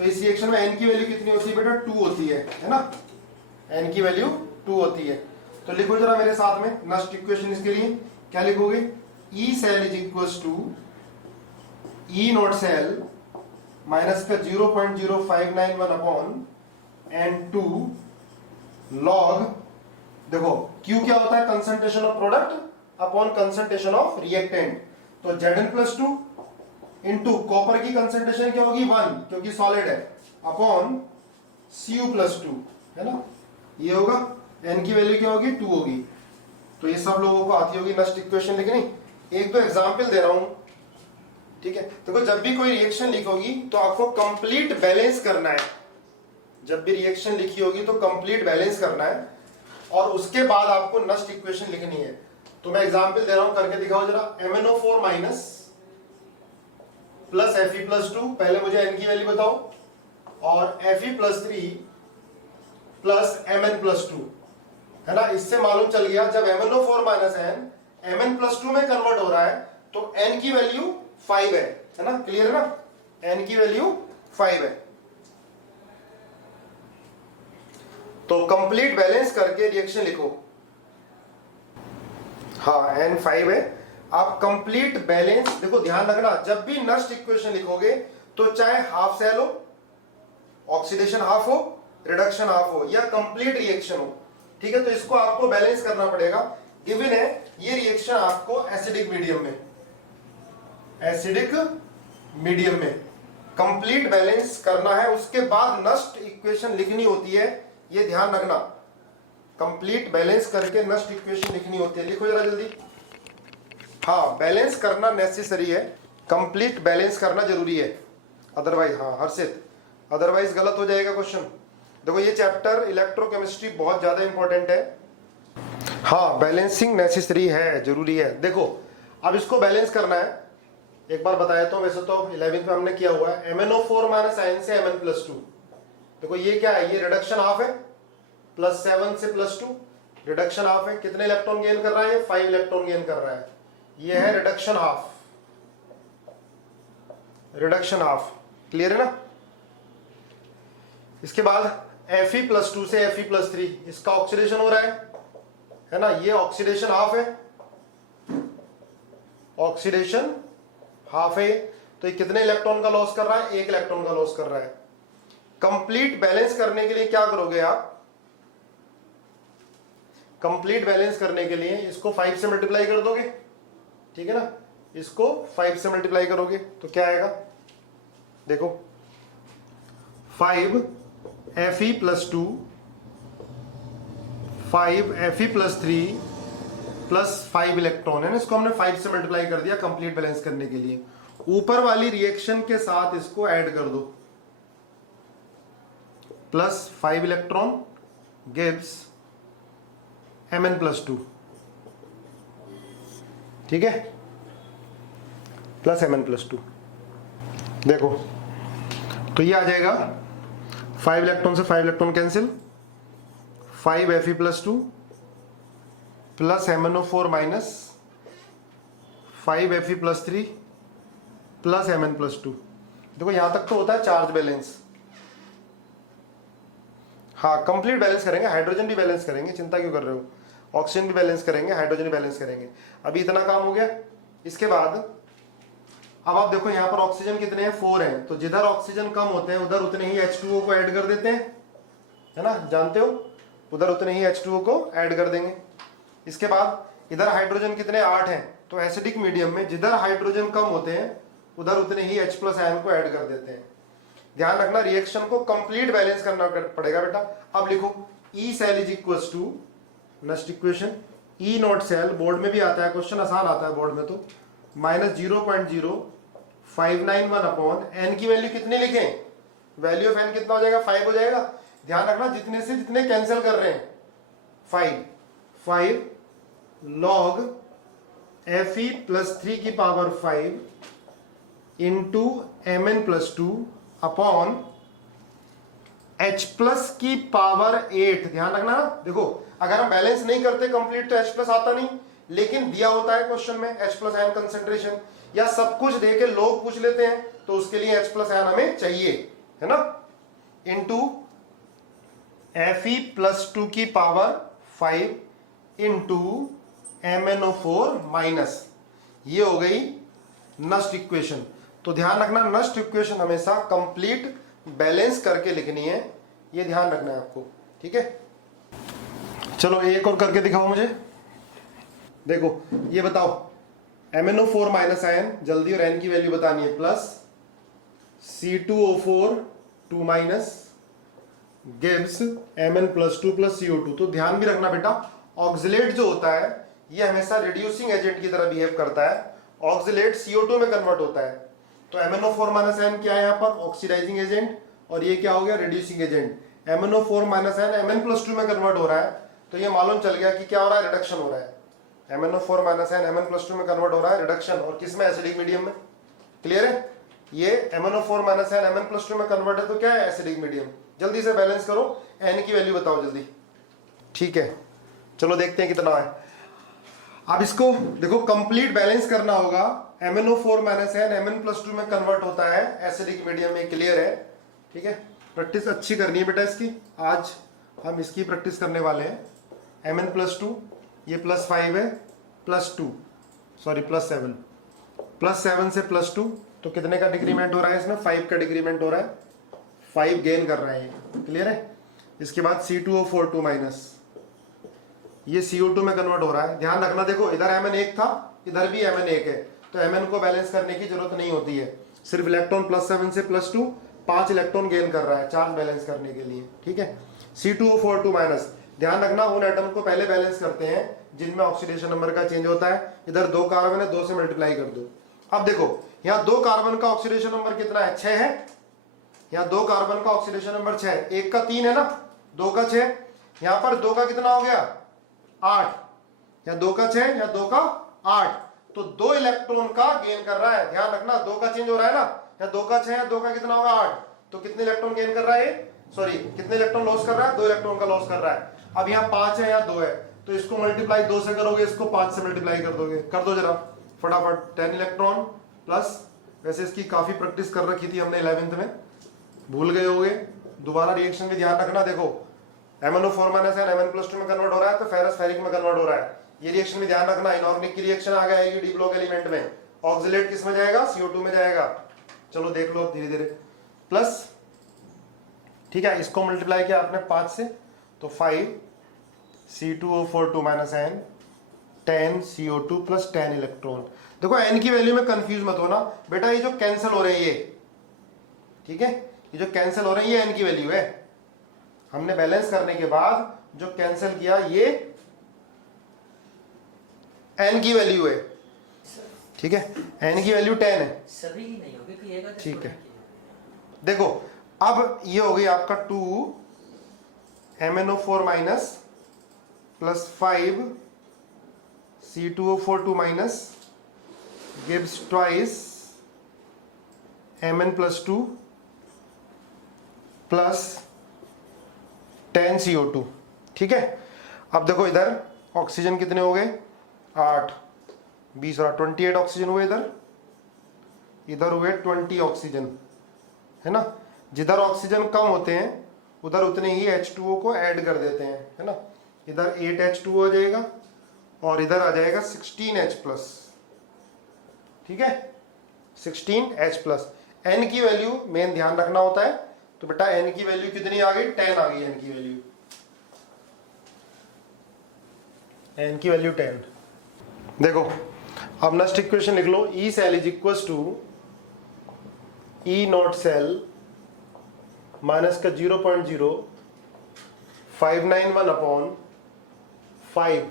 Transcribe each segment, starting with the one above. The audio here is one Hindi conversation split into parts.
तो इस रिएक्शन में n की वैल्यू कितनी होती है बेटा, 2 होती है ना, n की वैल्यू 2 होती है। तो लिखो जरा मेरे साथ में नेक्स्ट इक्वेशन इसके लिए, क्या लिखोगे, E cell is equals to E naught cell minus का 0.0591 अपॉन n2 लॉग, देखो Q क्या होता है, concentration of product upon concentration of reactant. तो Zn+2 इंटू कॉपर की कंसंट्रेशन क्या होगी 1 क्योंकि सॉलिड है, अपॉन Cu+2 है ना, ये होगा। n की वैल्यू क्या होगी, 2 होगी। तो ये सब लोगों को आती होगी नेक्स्ट इक्वेशन लिखनी। एक दो एग्जाम्पल दे रहा हूं, ठीक है। देखो जब भी कोई रिएक्शन लिखोगी तो आपको कंप्लीट बैलेंस करना है। जब भी रिएक्शन लिखी होगी तो कंप्लीट बैलेंस करना है और उसके बाद आपको नेक्स्ट इक्वेशन लिखनी है। तो मैं एग्जांपल दे रहा हूं, करके दिखाओ जरा। MnO4 माइनस प्लस Fe+2, पहले मुझे n की वैल्यू बताओ, और Fe+3 प्लस Mn+2 है ना। इससे मालूम चल गया जब MnO4 माइनस n Mn+2 में कन्वर्ट हो रहा है तो n की वैल्यू 5 है ना, क्लियर है ना, n की वैल्यू 5 है। तो कंप्लीट बैलेंस करके रिएक्शन लिखो। हाँ n 5 है। आप कंप्लीट बैलेंस, देखो ध्यान रखना जब भी नेक्स्ट इक्वेशन लिखोगे तो चाहे हाफ सेल हो, ऑक्सीडेशन हाफ हो, रिडक्शन हाफ हो या कंप्लीट रिएक्शन हो, ठीक है। तो इसको आपको बैलेंस करना पड़ेगा। गिवन है ये रिएक्शन आपको एसिडिक मीडियम में, एसिडिक मीडियम में कंप्लीट बैलेंस करना है। उसके बाद नेक्स्ट इक्वेशन लिखनी होती है, ये ध्यान रखना। कंप्लीट बैलेंस करके नेक्स्ट इक्वेशन लिखनी होती है। लिखो जरा जल्दी। हाँ, बैलेंस करना नेसेसरी है, कंप्लीट बैलेंस करना जरूरी है, अदरवाइज, हाँ हर्षित, अदरवाइज गलत हो जाएगा क्वेश्चन। देखो ये चैप्टर इलेक्ट्रोकेमिस्ट्री बहुत ज्यादा इंपॉर्टेंट है। हाँ, बैलेंसिंग नेसेसरी है, जरूरी है। देखो अब इसको बैलेंस करना है, एक बार बताया तो, वैसे तो 11th में हमने किया हुआ है। MnO4 माइनस n से Mn+2, देखो ये क्या है, ये रिडक्शन हाफ है, +7 से +2 रिडक्शन हाफ है। कितने इलेक्ट्रॉन गेन कर रहा है, 5 इलेक्ट्रॉन गेन कर रहा है। ये है reduction half, reduction half, clear है ना। इसके बाद Fe+2 से Fe+3, इसका ऑक्सीडेशन हो रहा है ना, ये ऑक्सीडेशन हाफ है, ऑक्सीडेशन हाफ है। तो ये कितने इलेक्ट्रॉन का लॉस कर रहा है, 1 इलेक्ट्रॉन का लॉस कर रहा है। कंप्लीट बैलेंस करने के लिए क्या करोगे आप, कंप्लीट बैलेंस करने के लिए इसको 5 से मल्टीप्लाई कर दोगे, ठीक है ना। इसको 5 से मल्टीप्लाई करोगे तो क्या आएगा, देखो 5 Fe+2 5 Fe+3 प्लस 5 इलेक्ट्रॉन है ना, इसको हमने 5 से मल्टीप्लाई कर दिया कंप्लीट बैलेंस करने के लिए। ऊपर वाली रिएक्शन के साथ इसको ऐड कर दो, प्लस 5 इलेक्ट्रॉन गिव्स Mn+2, ठीक है, प्लस Mn+2। देखो तो ये आ जाएगा 5 इलेक्ट्रॉन से 5 electron cancel, 5 Fe+2 plus MnO4 minus 5 Fe+3 plus Mn+2। देखो यहां तक तो होता है चार्ज बैलेंस। हाँ, कंप्लीट बैलेंस करेंगे, हाइड्रोजन भी बैलेंस करेंगे, चिंता क्यों कर रहे हो, ऑक्सीजन भी बैलेंस करेंगे, हाइड्रोजन भी बैलेंस करेंगे। अभी इतना काम हो गया। इसके बाद अब आप देखो यहाँ पर ऑक्सीजन कितने हैं, 4 हैं। तो जिधर ऑक्सीजन कम होते हैं उधर उतने ही H2O को ऐड कर देते हैं, है ना, जानते हो, उधर उतने ही H2O को ऐड कर देंगे। इसके बाद इधर हाइड्रोजन कितने, 8 हैं। तो एसिडिक मीडियम में जिधर हाइड्रोजन कम होते हैं उधर उतने ही H+ आयन को ऐड कर देते हैं। ध्यान रखना, रिएक्शन को कंप्लीट बैलेंस करना पड़ेगा बेटा। अब लिखो E cell is equals to, next equation, E naught cell, board में भी आता है क्वेश्चन, आसान आता है बोर्ड में तो, माइनस 0.0591 अपॉन एन की वैल्यू कितनी लिखें, वैल्यू ऑफ एन कितना हो जाएगा, 5 हो जाएगा। ध्यान रखना जितने से जितने कैंसिल कर रहे हैं, 5 लॉग Fe+3 की power 5 into Mn+2 upon H+ की पावर 8। ध्यान रखना, देखो अगर हम बैलेंस नहीं करते कंप्लीट तो H+ आता नहीं, लेकिन दिया होता है क्वेश्चन में H+ आयन कंसेंट्रेशन, या सब कुछ दे के लोग पूछ लेते हैं तो उसके लिए H+ आयन हमें चाहिए, है ना, इंटू Fe+2 की पावर 5 इंटू MnO4 माइनस, ये हो गई नस्ट इक्वेशन। तो ध्यान रखना नस्ट इक्वेशन हमेशा कंप्लीट बैलेंस करके लिखनी है, ये ध्यान रखना है आपको, ठीक है। चलो एक और करके दिखाओ मुझे। देखो ये बताओ MnO4 माइनस आयन जल्दी, और N की वैल्यू बतानी है, plus C2O4 2 minus gives Mn+2 plus CO2। तो ध्यान भी रखना बेटा, ऑक्सिलेट जो होता है ये हमेशा रिड्यूसिंग एजेंट की तरह बिहेव करता है, ऑक्सिलेट CO2 में कन्वर्ट होता है। तो MnO4 माइनस आयन क्या है यहाँ पर, ऑक्सीडाइजिंग एजेंट, और ये क्या हो गया, reducing agent. MnO4 minus ion Mn+2 में कन्वर्ट हो रहा है, तो ये मालूम चल गया कि क्या हो रहा है, रिडक्शन हो रहा है। MnO4 माइनस आयन Mn+2 में कन्वर्ट हो रहा है, रिडक्शन, और किस में, एसिडिक मीडियम में। क्लियर है, ये MnO4 माइनस आयन Mn+2 में कन्वर्ट है, तो क्या है, एसिडिक मीडियम। जल्दी से बैलेंस करो, N की वैल्यू बताओ जल्दी, ठीक है। चलो देखते हैं कितना है। अब इसको देखो कंप्लीट बैलेंस करना होगा, MnO4 माइनस आयन Mn+2 में कन्वर्ट होता है एसिडिक मीडियम में, क्लियर है, ठीक है। प्रैक्टिस अच्छी करनी है बेटा इसकी, आज हम इसकी प्रैक्टिस करने वाले हैं। Mn+2 ये +5 है, +2 सॉरी +7, +7 से +2, तो कितने का डिक्रीमेंट हो रहा है इसमें, 5 का डिक्रीमेंट हो रहा है, 5 गेन कर रहा है ये, क्लियर है। इसके बाद C2O4 2 माइनस, ये CO2 में कन्वर्ट हो रहा है। ध्यान रखना, देखो इधर Mn एक था, इधर भी Mn एक है, तो Mn को बैलेंस करने की जरूरत नहीं होती है, सिर्फ इलेक्ट्रॉन +7 से +2 5 इलेक्ट्रॉन गेन कर रहा है चार्ज बैलेंस करने के लिए, ठीक है। C2O4 2 माइनस, ध्यान रखना उन एटम को पहले बैलेंस करते हैं जिनमें ऑक्सीडेशन नंबर का चेंज होता है। इधर 2 कार्बन है, 2 से मल्टीप्लाई कर दो। अब देखो यहाँ 2 कार्बन का ऑक्सीडेशन नंबर कितना है, 6 है। यहाँ 2 कार्बन का ऑक्सीडेशन नंबर 6 है, 1 का 3 है ना, 2 का 6, यहाँ पर 2 का कितना हो गया, 8, या 2 का 6 या 2 का 8, तो 2 इलेक्ट्रॉन का गेन कर रहा है। ध्यान रखना 2 का चेंज हो रहा है ना, या 2 का 6 या 2 का कितना होगा 8, तो कितने इलेक्ट्रॉन गेन कर रहा है, सॉरी कितने इलेक्ट्रॉन लॉस कर रहा है, 2 इलेक्ट्रॉन का लॉस कर रहा है। अब यहाँ 5 है या 2 है, तो इसको मल्टीप्लाई 2 से करोगे, इसको 5 से मल्टीप्लाई कर दोगे, कर दो जरा फटाफट। 10 इलेक्ट्रॉन प्लस, वैसे इसकी काफी प्रैक्टिस कर रखी थी हमने 11th में, भूल गए होगे, दोबारा रिएक्शन में ध्यान रखना। देखो MnO4 माइनस आयन Mn+2 में कन्वर्ट हो रहा है, तो फेरस फेरिक में कन्वर्ट हो रहा है, ये रिएक्शन में ध्यान रखना। इनऑर्गेनिक की रिएक्शन आ गई डी ब्लॉक एलिमेंट में, ऑक्सिलेट किस में जाएगा, CO2 में जाएगा। चलो देख लो धीरे धीरे, प्लस, ठीक है, इसको मल्टीप्लाई किया आपने 5 से, तो 5 C2O4 2 minus ion 10 CO2 plus 10 electron. देखो N की वैल्यू में कंफ्यूज मत होना बेटा, ये जो कैंसिल हो रहे हैं ये, ठीक है, ये जो कैंसिल हो रहे हैं ये N की वैल्यू है। हमने बैलेंस करने के बाद जो कैंसिल किया ये N की वैल्यू है, ठीक है, N की वैल्यू 10 है, सभी ही नहीं होगी कि एक आधा ठीक है। छोड़ देखो अब ये हो गई आपका 2 MnO4 minus plus 5 C2O4 2 minus gives twice Mn+2 plus 10 CO2, ठीक है। अब देखो इधर ऑक्सीजन कितने हो गए, 8 20 और 28 ऑक्सीजन हुए, इधर हुए 20 ऑक्सीजन, है ना। जिधर ऑक्सीजन कम होते हैं उधर उतने ही H2O को ऐड कर देते हैं, है ना। इधर 8H2O हो जाएगा और इधर आ जाएगा 16H+, ठीक है, 16H+। N की वैल्यू मेन ध्यान रखना होता है, तो बेटा N की वैल्यू कितनी आ गई, 10 आ गई N की वैल्यू, N की वैल्यू 10। देखो अब नेक्स्ट इक्वेशन लिख लो, E cell is equal to E naught cell minus का 0.0591 अपॉन 5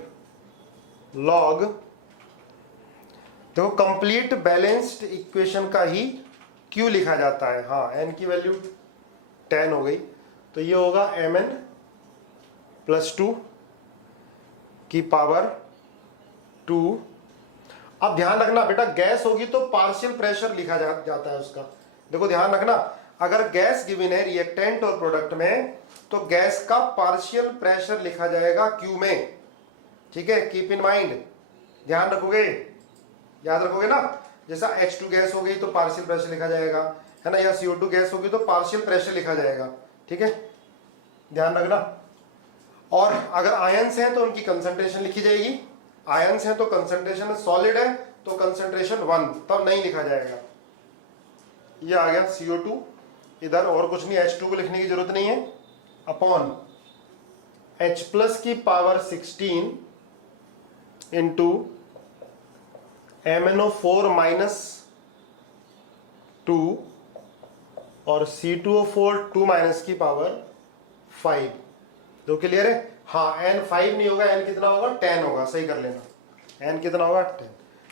लॉग। देखो कंप्लीट बैलेंस्ड इक्वेशन का ही Q लिखा जाता है। हाँ N की वैल्यू 10 हो गई, तो ये होगा Mn+2 की पावर 2। अब ध्यान रखना बेटा, गैस होगी तो पार्शियल प्रेशर लिखा जाता है उसका। देखो ध्यान रखना, अगर गैस गिवन है रिएक्टेंट और प्रोडक्ट में, तो गैस का पार्शियल प्रेशर लिखा जाएगा Q में, ठीक है, कीप इन माइंड, ध्यान रखोगे, याद रखोगे ना। जैसा H2 गैस हो गई तो पार्शियल प्रेशर लिखा जाएगा, है ना, या CO2 गैस होगी तो पार्शियल प्रेशर लिखा जाएगा, ठीक है, ध्यान रखना। और अगर आयंस हैं तो उनकी कंसंट्रेशन लिखी जाएगी, आयंस हैं तो कंसंट्रेशन, सॉलिड है तो कंसंट्रेशन 1, तब नहीं लिखा जाएगा। ये आ गया CO2 इधर, और कुछ नहीं, H2 को लिखने की जरूरत नहीं है, अपॉन H प्लस की पावर 16 इंटू MnO4 माइनस 2 और C2O4 2 माइनस की पावर 5। दो क्लियर है? हाँ, N 5 नहीं होगा, N कितना होगा, 10 होगा, सही कर लेना, N कितना होगा, 10।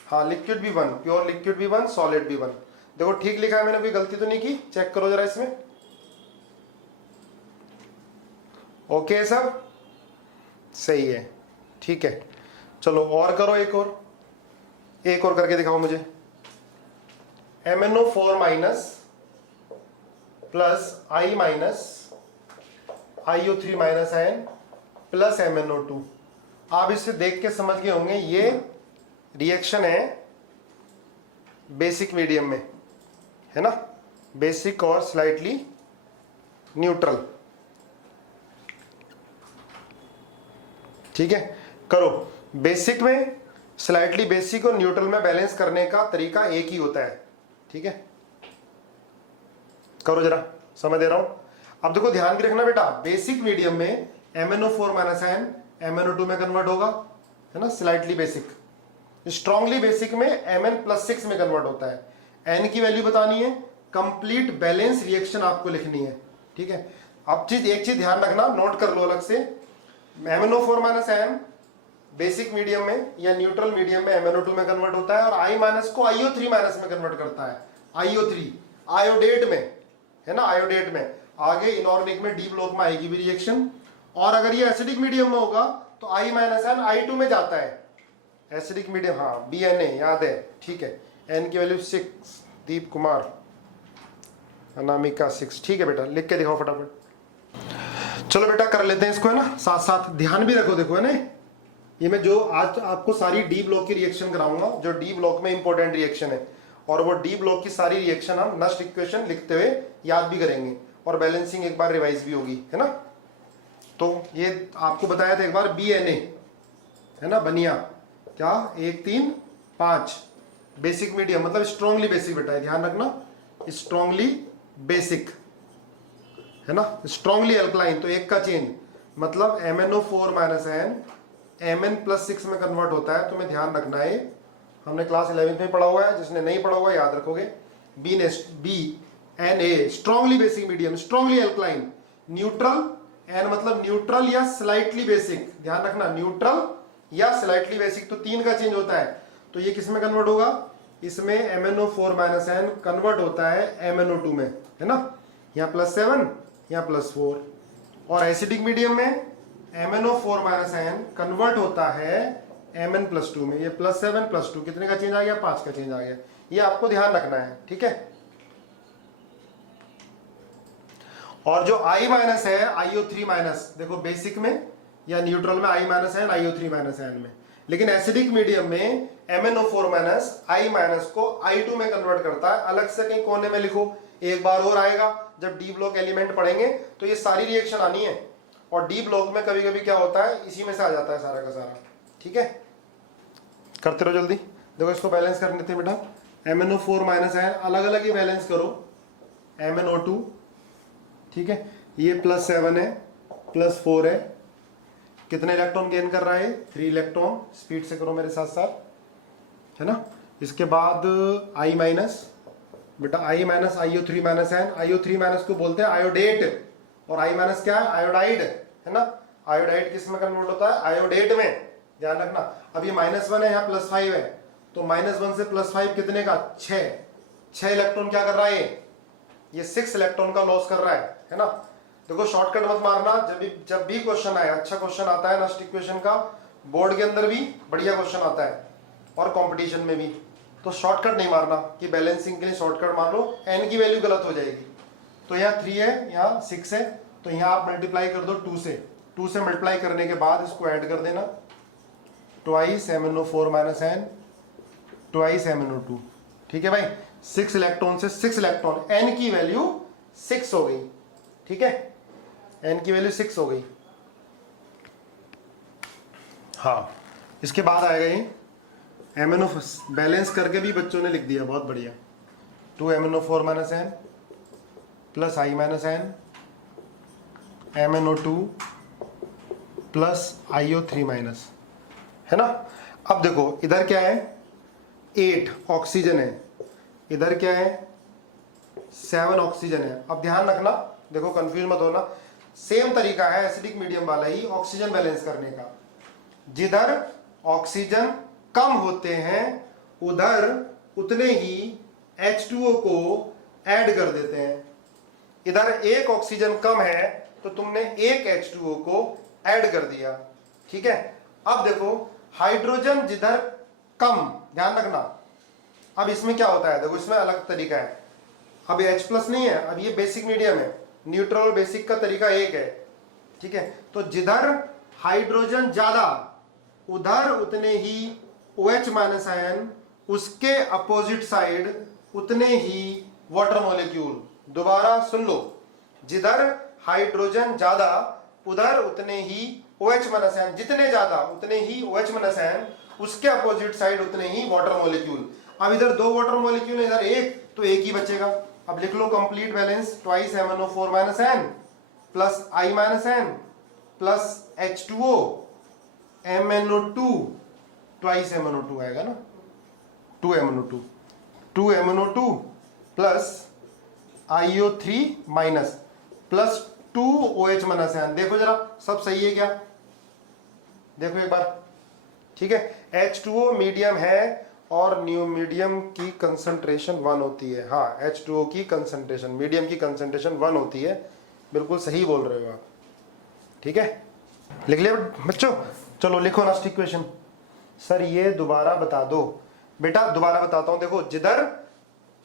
हाँ, लिक्विड भी 1, प्योर लिक्विड भी 1, सॉलिड भी 1। देखो ठीक लिखा है मैंने, कोई गलती तो नहीं की, चेक करो जरा इसमें। ओके है सब, सही है, ठीक है। चलो और करो, एक और करके दिखाओ मुझे। MnO4 minus plus I minus IO3 minus N plus MnO2। आप इसे देख के समझ गए होंगे, ये रिएक्शन है बेसिक मीडियम में, है ना, बेसिक और स्लाइटली न्यूट्रल, ठीक है। करो, बेसिक में, स्लाइटली बेसिक और न्यूट्रल में बैलेंस करने का तरीका एक ही होता है, ठीक है। करो जरा, समझ दे रहा हूं। अब देखो ध्यान भी रखना बेटा, बेसिक मीडियम में MnO4 माइनस N MnO2 में कन्वर्ट होगा, है ना, स्लाइटली बेसिक। स्ट्रांगली बेसिक में Mn+6 में कन्वर्ट होता है। N की वैल्यू बतानी है, कंप्लीट बैलेंस रिएक्शन आपको लिखनी है, ठीक है। अब एक चीज ध्यान रखना, नोट कर लो अलग से, MnO4 minus N basic medium में या न्यूट्रल मीडियम में MnO2 में कन्वर्ट होता है, और I माइनस को IO3 माइनस में कन्वर्ट करता है। IO3 आयोडेट में, है ना, आयोडेट में। आगे इनऑर्गेनिक में डी ब्लॉक में आएगी भी रिएक्शन। और अगर ये एसिडिक मीडियम में होगा तो I माइनस N I2 में जाता है, एसिडिक मीडियम, हाँ BNA याद है, ठीक है। N की वैल्यू 6, दीप कुमार, अनामिका 6, ठीक है बेटा, लिख के दिखाओ फटाफट। चलो बेटा कर लेते हैं इसको, है ना, साथ साथ ध्यान भी रखो। देखो है ना, ये मैं जो आज आपको सारी डी ब्लॉक की रिएक्शन कराऊंगा, जो डी ब्लॉक में इंपॉर्टेंट रिएक्शन है, और वो डी ब्लॉक की सारी रिएक्शन हम नस्ट इक्वेशन लिखते हुए याद भी करेंगे, और बैलेंसिंग एक बार रिवाइज भी होगी, है ना। तो ये आपको बताया था एक बार, BNA, है ना, बनिया क्या, 1 3 5 बेसिक मीडियम मतलब स्ट्रांगली बेसिक बेटा है, ध्यान रखना, स्ट्रांगली बेसिक, है ना, स्ट्रांगली अल्कलाइन, तो एक का चेंज मतलब MnO4 माइनस N Mn+6 में कन्वर्ट होता है। तुम्हें ध्यान रखना है, हमने क्लास 11th में पढ़ा हुआ है, जिसने नहीं पढ़ा हुआ याद रखोगे। BNA strongly basic medium, strongly alkaline, neutral, N मतलब न्यूट्रल या स्लाइटली बेसिक, ध्यान रखना, न्यूट्रल या स्लाइटली बेसिक, तो 3 का चेंज होता है। तो ये किस में कन्वर्ट होगा, इसमें MnO4 माइनस N कन्वर्ट होता है MnO2 में, है ना, यहाँ +7 यहाँ +4। और एसिडिक मीडियम में MnO4 माइनस N कन्वर्ट होता है Mn+2 में, ये +7 +2 कितने का चेंज आ गया, 5 का चेंज आ गया। ये आपको ध्यान रखना है, ठीक है। और जो I माइनस है IO3 माइनस, देखो बेसिक में या न्यूट्रल में I माइनस है IO3 माइनस N में, लेकिन एसिडिक मीडियम में MnO4 माइनस I माइनस को I2 में कन्वर्ट करता है। अलग से कहीं कोने में लिखो, एक बार और आएगा जब डी ब्लॉक एलिमेंट पढ़ेंगे तो ये सारी रिएक्शन आनी है। और डी ब्लॉक में कभी कभी क्या होता है, इसी में से आ जाता है सारा का सारा, ठीक है। करते रहो जल्दी। देखो इसको बैलेंस करने थे बेटा, MnO4 माइनस N अलग अलग ही बैलेंस करो, MnO2, ठीक है, ये +7 है +4 है, कितने इलेक्ट्रॉन गेन कर रहा है, 3 इलेक्ट्रॉन। स्पीड से करो मेरे साथ साथ, है ना। इसके बाद I माइनस, बेटा I minus IO3 minus N, IO3 minus को बोलते हैं आयोडेट, और I माइनस क्या है, आयोडाइड, है ना। आयोडाइड किस में कन्वर्ट होता है, आयोडेट में, ध्यान रखना। अब ये -1 है, यहाँ +5 है, तो -1 से +5 कितने का, 6 इलेक्ट्रॉन क्या कर रहा है, ये 6 इलेक्ट्रॉन का लॉस कर रहा है ना। देखो शॉर्टकट मत मारना, जब भी क्वेश्चन आए, अच्छा क्वेश्चन आता है नस्ट इक्वेशन का, बोर्ड के अंदर भी बढ़िया क्वेश्चन आता है और कंपटीशन में भी, तो शॉर्टकट नहीं मारना कि बैलेंसिंग के लिए शॉर्टकट मार लो, n की वैल्यू गलत हो जाएगी। तो यहाँ 3 है, यहाँ 6 है, तो यहाँ आप मल्टीप्लाई कर दो 2 से मल्टीप्लाई करने के बाद इसको ऐड कर देना, twice MnO4 minus N twice MnO2, ठीक है भाई, 6 इलेक्ट्रॉन से 6 इलेक्ट्रॉन, n की वैल्यू 6 हो गई, ठीक है, n की वैल्यू 6 हो गई। हाँ, इसके बाद आएगा ये MnO बैलेंस करके भी बच्चों ने लिख दिया, बहुत बढ़िया। 2MnO4 minus n plus I minus n MnO2 plus IO3 minus, है ना। अब देखो इधर क्या है, 8 ऑक्सीजन है, इधर क्या है 7 ऑक्सीजन है। अब ध्यान रखना, देखो कंफ्यूज मत होना, सेम तरीका है एसिडिक मीडियम वाला ही ऑक्सीजन बैलेंस करने का। जिधर ऑक्सीजन कम होते हैं उधर उतने ही H2O को ऐड कर देते हैं। इधर एक ऑक्सीजन कम है तो तुमने एक H2O को ऐड कर दिया, ठीक है। अब देखो हाइड्रोजन जिधर कम, ध्यान रखना, अब इसमें क्या होता है, देखो इसमें अलग तरीका है। अब ये H+ नहीं है, अब ये बेसिक मीडियम है, न्यूट्रल और बेसिक का तरीका एक है, ठीक है। तो जिधर हाइड्रोजन ज्यादा उधर उतने ही OH माइनस आयन, उसके अपोजिट साइड उतने ही वाटर मॉलिक्यूल। दोबारा सुन लो, जिधर हाइड्रोजन ज्यादा उधर उतने ही OH माइनस आयन, जितने ज्यादा उतने ही OH माइनस आयन, उसके अपोजिट साइड उतने ही वाटर मॉलिक्यूल। अब इधर 2 वाटर मॉलिक्यूल, इधर एक, तो एक ही बचेगा। अब लिख लो complete balance, twice MnO4 minus n plus I minus n plus H2O MnO2 twice MnO2 आएगा ना, 2 MnO2 plus IO3 minus plus 2 OH minus n। देखो जरा सब सही है क्या, देखो एक बार, ठीक है। H2O मीडियम है और न्यू मीडियम की कंसंट्रेशन 1 होती है। हाँ, H2O की कंसंट्रेशन, मीडियम की कंसंट्रेशन 1 होती है, बिल्कुल सही बोल रहे हो आप, ठीक है। लिख लिया बच्चों, चलो लिखो लास्ट इक्वेशन। सर ये दोबारा बता दो बेटा, दोबारा बताता हूं। देखो जिधर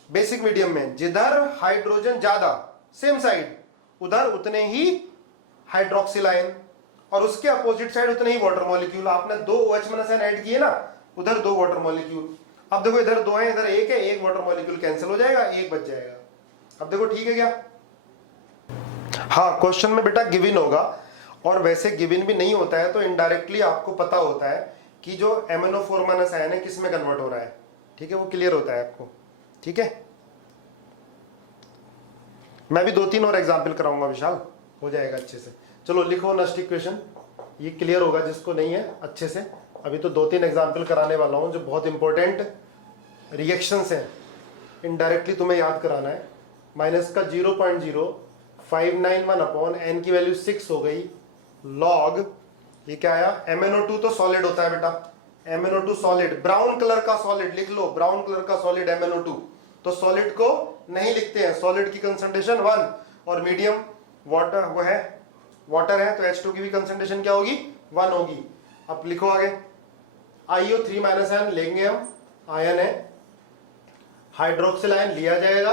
बेसिक मीडियम में जिधर हाइड्रोजन ज्यादा, सेम साइड, उधर उतने ही हाइड्रोक्सिल आयन और उसके अपोजिट साइड उतने ही वाटर मॉलिक्यूल। आपने 2 OH माइनस n ऐड किए ना, उधर 2 वाटर मॉलिक्यूल। अब देखो इधर 2 है, इधर 1 है, एक वाटर मॉलिक्यूल कैंसिल हो जाएगा, एक बच जाएगा। अब देखो ठीक है क्या। हाँ, क्वेश्चन में बेटा गिवन होगा, और वैसे गिवन भी नहीं होता है तो इनडायरेक्टली आपको पता होता है कि जो MnO4 माइनस आयन है किस में कन्वर्ट हो रहा है, ठीक है, वो क्लियर होता है आपको, ठीक है। मैं भी 2-3 और एग्जाम्पल कराऊंगा विशाल, हो जाएगा अच्छे से। चलो लिखो नेक्स्ट इक्वेशन, ये क्लियर होगा जिसको नहीं है अच्छे से। अभी तो 2-3 एग्जाम्पल कराने वाला हूं जो बहुत इंपॉर्टेंट रिएक्शंस हैं, इनडायरेक्टली तुम्हें याद कराना है। माइनस का 0.0591 अपॉन n की वैल्यू 6 हो गई, लॉग ये क्या आया, MnO2 तो सॉलिड होता है बेटा, MnO2 सॉलिड, ब्राउन कलर का सॉलिड, लिख लो ब्राउन कलर का सॉलिड MnO2। तो सॉलिड को नहीं लिखते हैं, सॉलिड की कंसंट्रेशन 1, और मीडियम वाटर वो है, वाटर है, तो H2 की भी कंसंट्रेशन क्या होगी, 1 होगी। अब लिखो आगे, IO3 माइनस n लेंगे हम, आयन है, हाइड्रोक्सिल आयन लिया जाएगा,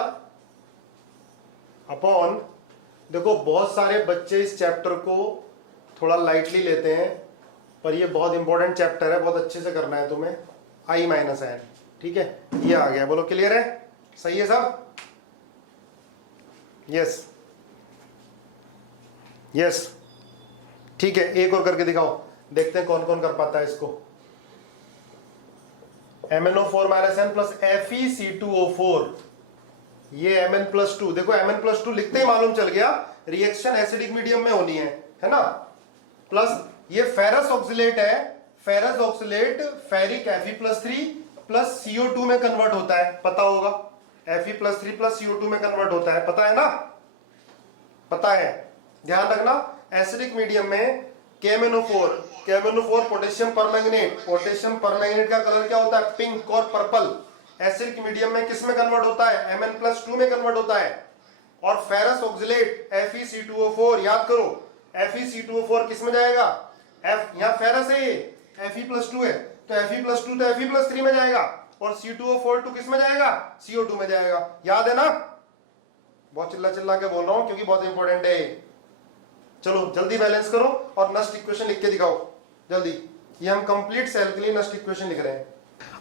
अपॉन, देखो बहुत सारे बच्चे इस चैप्टर को थोड़ा लाइटली लेते हैं, पर ये बहुत इंपॉर्टेंट चैप्टर है, बहुत अच्छे से करना है तुम्हें। I माइनस n, ठीक है, ये आ गया, बोलो क्लियर है, सही है सब, यस यस, ठीक है। एक और करके दिखाओ, देखते हैं कौन कौन कर पाता है इसको। MnO4 minus n plus FeC2O4, ये Mn+2, देखो Mn+2 लिखते ही मालूम चल गया रिएक्शन एसिडिक मीडियम में होनी है ना। प्लस ये फेरस ऑक्सिलेट है, ferrous oxalate ferric Fe+3 plus CO2 में कन्वर्ट होता है, पता होगा, Fe+3 प्लस CO2 में कन्वर्ट होता है, पता है ना, पता है। ध्यान रखना, एसिडिक मीडियम में KMnO4 potassium permanganate, potassium permanganate का कलर क्या होता है, पिंक और पर्पल। एसिडिक मीडियम में किस में कन्वर्ट होता है, Mn+2 में कन्वर्ट होता है। और फेरस ऑक्सिलेट FeC2O4, याद करो FeC2O4 किस में जाएगा, यहां फेरस है, ये Fe+2 है, तो Fe+2 तो Fe+3 में जाएगा, और C2O4 किस में जाएगा, CO2 में जाएगा। याद है ना, बहुत चिल्ला चिल्ला के बोल रहा हूं क्योंकि बहुत इंपॉर्टेंट है। चलो जल्दी बैलेंस करो और नेक्स्ट इक्वेशन लिख के दिखाओ जल्दी, ये हम कंप्लीट सेल के लिए नेक्स्ट इक्वेशन लिख रहे हैं।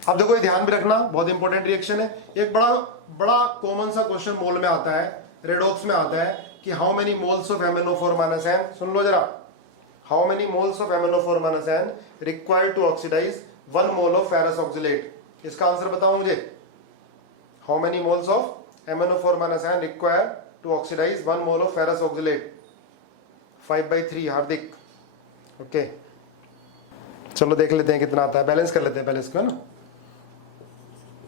अब देखो ये ध्यान भी रखना, बहुत इंपॉर्टेंट रिएक्शन है। एक बड़ा बड़ा कॉमन सा क्वेश्चन मोल में आता है, रेडॉक्स में आता है कि how many moles of MnO4 minus n. सुन लो जरा, how many moles of MnO4 minus n required to oxidise 1 mole of ferrous oxalate. इसका आंसर बताओ मुझे, how many moles of MnO4 minus n required to oxidise 1 mole of ferrous oxalate. 5/3 Hardik. Okay चलो देख लेते हैं कितना आता है, बैलेंस कर लेते हैं पहले इसको, है ना।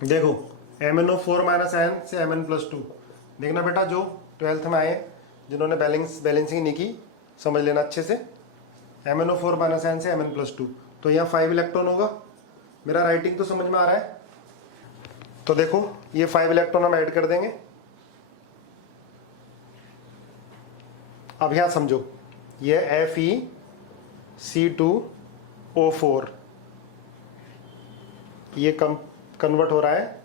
देखो MnO4 माइनस एन से Mn+2, देखना बेटा जो 12th में आए, जिन्होंने बैलेंसिंग नहीं की समझ लेना अच्छे से। MnO4 माइनस एन से Mn+2, तो यहाँ 5 इलेक्ट्रॉन होगा। मेरा राइटिंग तो समझ में आ रहा है। तो देखो ये 5 इलेक्ट्रॉन हम ऐड कर देंगे। अब यहाँ समझो, ये FeC2O4 ये कन्वर्ट हो रहा है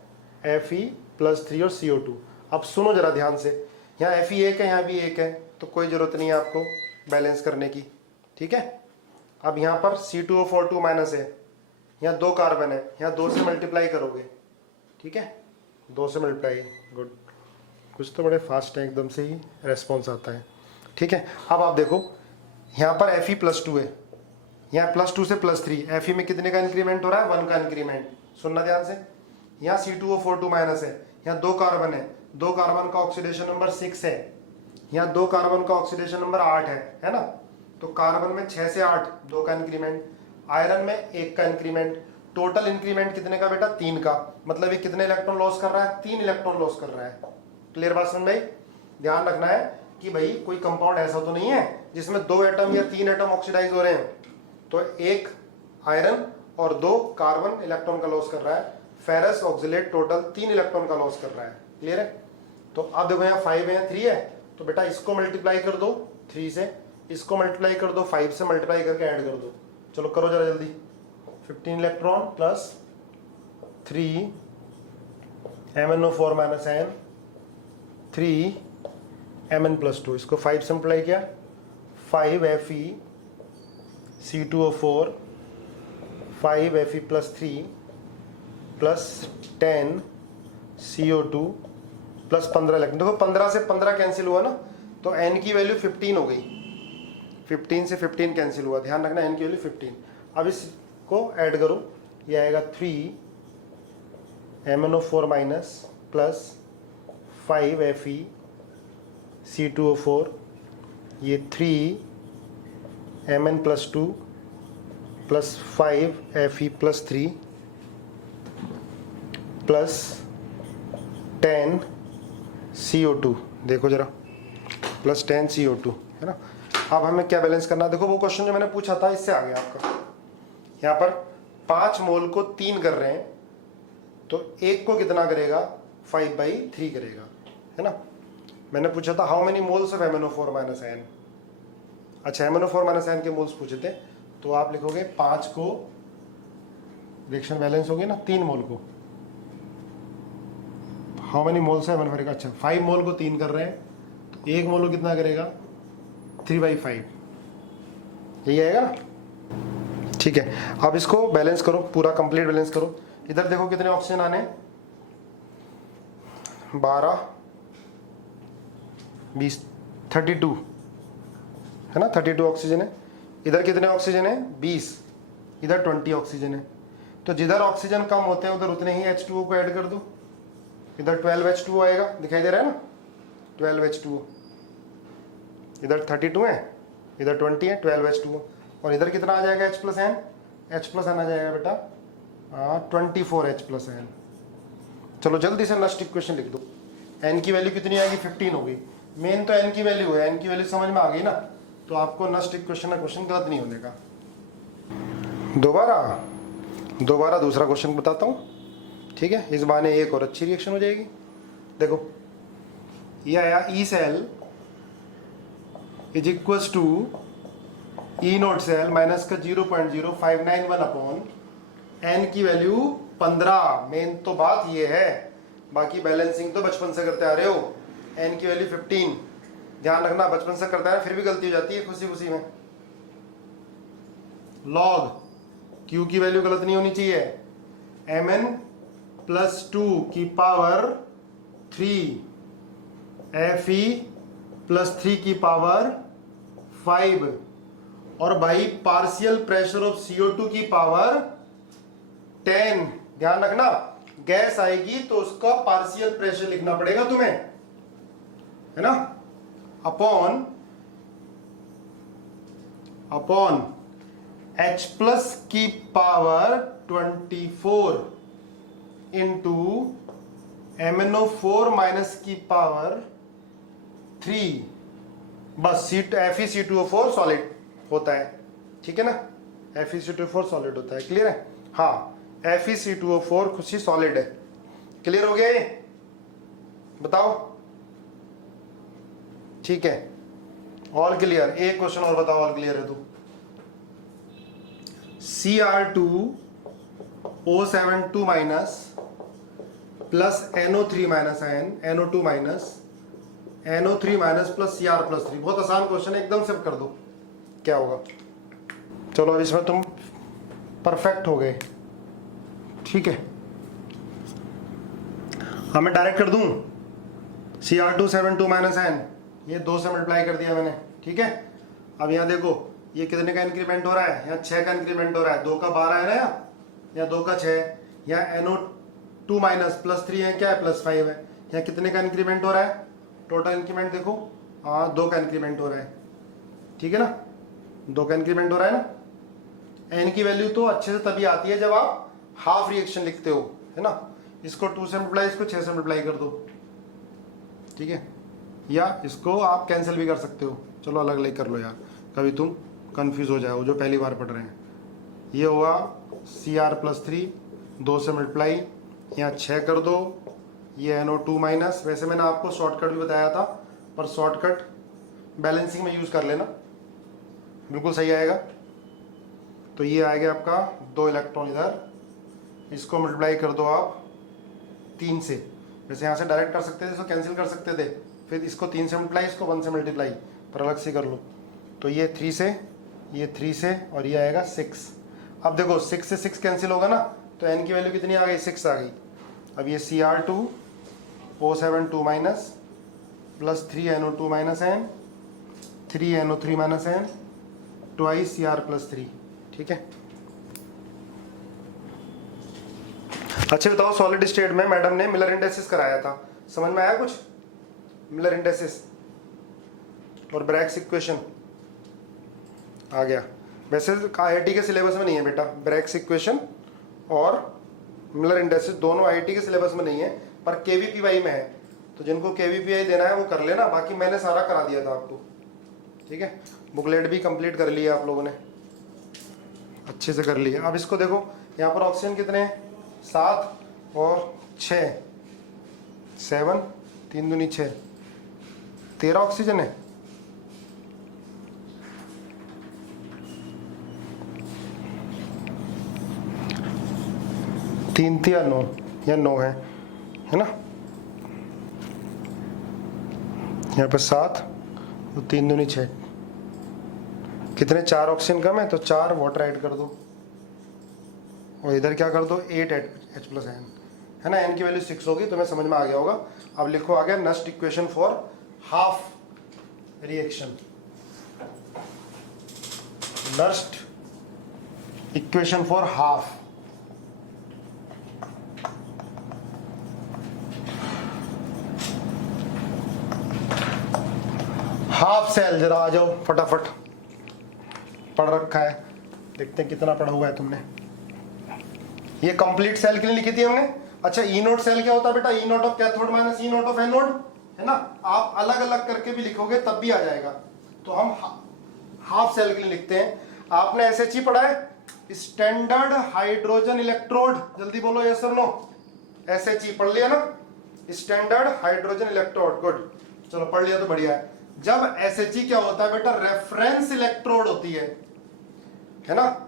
Fe+3 और CO2। अब सुनो जरा ध्यान से, यहाँ Fe एक है, यहाँ भी एक है, तो कोई ज़रूरत नहीं है आपको बैलेंस करने की, ठीक है। अब यहाँ पर C2O4 2 माइनस है, यहाँ 2 कार्बन है, यहाँ 2 से मल्टीप्लाई करोगे, ठीक है, 2 से मल्टीप्लाई। गुड, कुछ तो बड़े फास्ट है, एकदम से ही रेस्पॉन्स आता है, ठीक है। अब आप देखो यहाँ पर Fe+2 है, यहाँ +2 से +3, Fe में कितने का इंक्रीमेंट हो रहा है, 1 का इंक्रीमेंट। सुनना ध्यान से, यहाँ C2O4 2 माइनस है, यहाँ 2 कार्बन है, 2 कार्बन का ऑक्सीडेशन नंबर 6 है, यहाँ 2 कार्बन का ऑक्सीडेशन नंबर 8 है ना। तो कार्बन में 6 से 8 2 का इंक्रीमेंट, आयरन में 1 का इंक्रीमेंट। टोटल इंक्रीमेंट कितने का बेटा, 3 का। मतलब ये कितने इलेक्ट्रॉन लॉस कर रहा है, 3 इलेक्ट्रॉन लॉस कर रहा है। क्लियर बात समझ भाई। ध्यान रखना है कि भाई कोई कंपाउंड ऐसा तो नहीं है जिसमें 2 एटम या 3 एटम ऑक्सीडाइज हो रहे हैं। तो 1 आयरन और 2 कार्बन इलेक्ट्रॉन का लॉस कर रहा है। फेरस ऑक्सीलेट टोटल 3 इलेक्ट्रॉन का लॉस कर रहा है। क्लियर है। तो अब देखो यहाँ 5 है, 3 है, तो बेटा इसको मल्टीप्लाई कर दो 3 से, इसको मल्टीप्लाई कर दो 5 से, मल्टीप्लाई करके ऐड कर दो। चलो करो जरा जल्दी। 15 electron plus 3 MnO4 minus n 3 Mn+2, इसको 5 से मल्टीप्लाई किया, 5 FeC2O4 5 Fe+3 plus 10 CO2 plus 15 electron. देखो 15 से 15 कैंसिल हुआ ना, तो n की वैल्यू 15 हो गई। 15 से 15 कैंसिल हुआ, ध्यान रखना n की वैल्यू 15। अब इसको ऐड करो, ये आएगा 3 MnO4 माइनस प्लस 5 FeC2O4, ये 3 Mn+2 plus 5 Fe+3 plus 10 CO2, देखो जरा, प्लस 10 CO2, है ना। अब हमें क्या बैलेंस करना है, देखो वो क्वेश्चन जो मैंने पूछा था इससे आ गया आपका। यहाँ पर 5 मोल को 3 कर रहे हैं, तो 1 को कितना करेगा, 5/3 करेगा, है ना। मैंने पूछा था how many moles of MnO4 minus n। अच्छा, MnO4 माइनस n के मोल्स पूछे थे, तो आप लिखोगे 5 को, रिएक्शन बैलेंस होगी ना 3 मोल को, हाउ मेनी मोल्स है MnO4 का। अच्छा, 5 मोल को 3 कर रहे हैं, तो 1 मोल को कितना करेगा, 3/5, यही आएगा ना। ठीक है, अब इसको बैलेंस करो, पूरा कंप्लीट बैलेंस करो। इधर देखो कितने ऑक्सीजन आने, 12 20 32, है ना, 32 ऑक्सीजन है। इधर कितने ऑक्सीजन है, 20, इधर 20 ऑक्सीजन है। तो जिधर ऑक्सीजन कम होते हैं उधर उतने ही H2O को ऐड कर दो। इधर 12 H2O आएगा, दिखाई दे रहा है ना, 12 H2O। इधर 32 है, इधर 20 है, 12 H2O। और इधर कितना आ जाएगा, H+N, H+N आ जाएगा बेटा 24 H+N। चलो जल्दी से नेक्स्ट इक्वेशन लिख दो। n की वैल्यू कितनी आएगी, 15 होगी। मेन तो n की वैल्यू है, n की वैल्यू समझ में आ गई ना, तो आपको नेक्स्ट इक्वेशन में क्वेश्चन गलत नहीं होने का। दोबारा दूसरा क्वेश्चन बताता हूँ, ठीक है। इस बहाने एक और अच्छी रिएक्शन हो जाएगी। देखो ये आया E cell is equals to E naught cell minus का 0.0591 अपॉन n की वैल्यू 15। मेन तो बात ये है, बाकी बैलेंसिंग तो बचपन से करते आ रहे हो। n की वैल्यू 15, ध्यान रखना बचपन से करता है फिर भी गलती हो जाती है खुशी खुशी में। लॉग q की वैल्यू गलत नहीं होनी चाहिए, mn प्लस 2 की पावर 3 Fe प्लस 3 की पावर 5 और भाई पार्शियल प्रेशर ऑफ CO2 की पावर 10। ध्यान रखना, गैस आएगी तो उसका पार्शियल प्रेशर लिखना पड़ेगा तुम्हें, है ना, अपॉन H प्लस की पावर 24 इंटू MnO4 माइनस की पावर 3। बस FeC2O4 सॉलिड होता है, ठीक है ना, FeC2O4 सॉलिड होता है। क्लियर है? हाँ, FeC2O4 खुद ही सॉलिड है। क्लियर हो गया ये? बताओ। ठीक है, ऑल क्लियर। एक क्वेश्चन और बताओ, ऑल क्लियर है तो। Cr2O72 minus plus NO3 minus NO2 minus NO3 minus plus Cr plus 3। बहुत आसान क्वेश्चन है, एकदम से कर दो, क्या होगा। चलो अब इसमें तुम परफेक्ट हो गए, ठीक है। अब मैं डायरेक्ट कर दूं, Cr272 माइनस N, ये 2 से मल्टीप्लाई कर दिया मैंने, ठीक है। अब यहाँ देखो, ये कितने का इंक्रीमेंट हो रहा है, यहाँ 6 का इंक्रीमेंट हो रहा है, 2 का 12 है ना, यहाँ 2 का 6, यहाँ NO2 माइनस प्लस 3 है, क्या है, प्लस 5 है। यहाँ कितने का इंक्रीमेंट हो रहा है, टोटल इंक्रीमेंट देखो, हाँ 2 का इंक्रीमेंट हो रहा है, ठीक है ना, 2 का इंक्रीमेंट हो रहा है ना। एन की वैल्यू तो अच्छे से तभी आती है जब आप हाफ रिएक्शन लिखते हो, है ना। इसको 2 से मल्टीप्लाई, इसको 6 से मल्टीप्लाई कर दो, ठीक है, या इसको आप कैंसिल भी कर सकते हो। चलो अलग अलग कर लो यार, कभी तुम कंफ्यूज हो जाओ जो पहली बार पढ़ रहे हैं। ये हुआ Cr प्लस 3, 2 से मल्टीप्लाई, यहाँ 6 कर दो, ये NO2 माइनस। वैसे मैंने आपको शॉर्टकट भी बताया था, पर शॉर्टकट बैलेंसिंग में यूज़ कर लेना, बिल्कुल सही आएगा। तो ये आएगा आपका 2 इलेक्ट्रॉन इधर, इसको मल्टीप्लाई कर दो आप 3 से। वैसे यहाँ से डायरेक्ट कर सकते थे, इसको कैंसिल कर सकते थे, फिर इसको 3 से मल्टीप्लाई, इसको 1 से मल्टीप्लाई, पर अलग से कर लो। तो ये 3 से, ये 3 से, और ये आएगा 6। अब देखो 6 से 6 कैंसिल होगा ना, तो n की वैल्यू कितनी आ गई, 6 आ गई। अब ये Cr2O72 minus plus 3 NO2 minus N, 3 NO3 minus N, twice Cr plus 3, ठीक है। अच्छा बताओ, सॉलिड स्टेट में मैडम ने मिलर इंडेक्सेस कराया था, समझ में आया कुछ? मिलर इंडेक्सेस और ब्रैग्स इक्वेशन आ गया। वैसे IIT के सिलेबस में नहीं है बेटा, ब्रैग्स इक्वेशन और मिलर इंडेक्सेस दोनों IIT के सिलेबस में नहीं है, पर KVPY में है। तो जिनको KVPY देना है वो कर लेना, बाकी मैंने सारा करा दिया था आपको, ठीक है। बुकलेट भी कंप्लीट कर लिया आप लोगों ने, अच्छे से कर लिया। अब इसको देखो, यहाँ पर ऑक्सीजन कितने हैं, 7 और 6, 7, 3 दूनी 6, 13 ऑक्सीजन है। तीन थी या 9, या 9 है ना। यहाँ पे 7 और 3 दूनी 6, कितने, 4 ऑक्सीजन कम है, तो 4 वाटर ऐड कर दो, और इधर क्या कर दो, 8 H प्लस N, है ना। N की वैल्यू 6 होगी, तुम्हें समझ में आ गया होगा। अब लिखो आ गया Nernst equation for half reaction, Nernst equation for half. Half cell, जरा आ जाओ फटाफट, पढ़ रखा है, देखते हैं कितना पढ़ा हुआ है तुमने। ये कंप्लीट सेल के लिए लिखी थी हमने। अच्छा, ई नोट सेल क्या होता है बेटा, E nought of cathode minus E nought of anode, है ना। आप अलग अलग करके भी लिखोगे तब भी आ जाएगा। तो हम हाफ सेल के लिए लिखते हैं। आपने SHE पढ़ा है, स्टैंडर्ड हाइड्रोजन इलेक्ट्रोड, जल्दी बोलो यस और नो। SHE पढ़ लिया ना, स्टैंडर्ड हाइड्रोजन इलेक्ट्रोड, गुड, चलो पढ़ लिया तो बढ़िया है। जब SHE क्या होता है बेटा, रेफरेंस इलेक्ट्रोड होती है ना।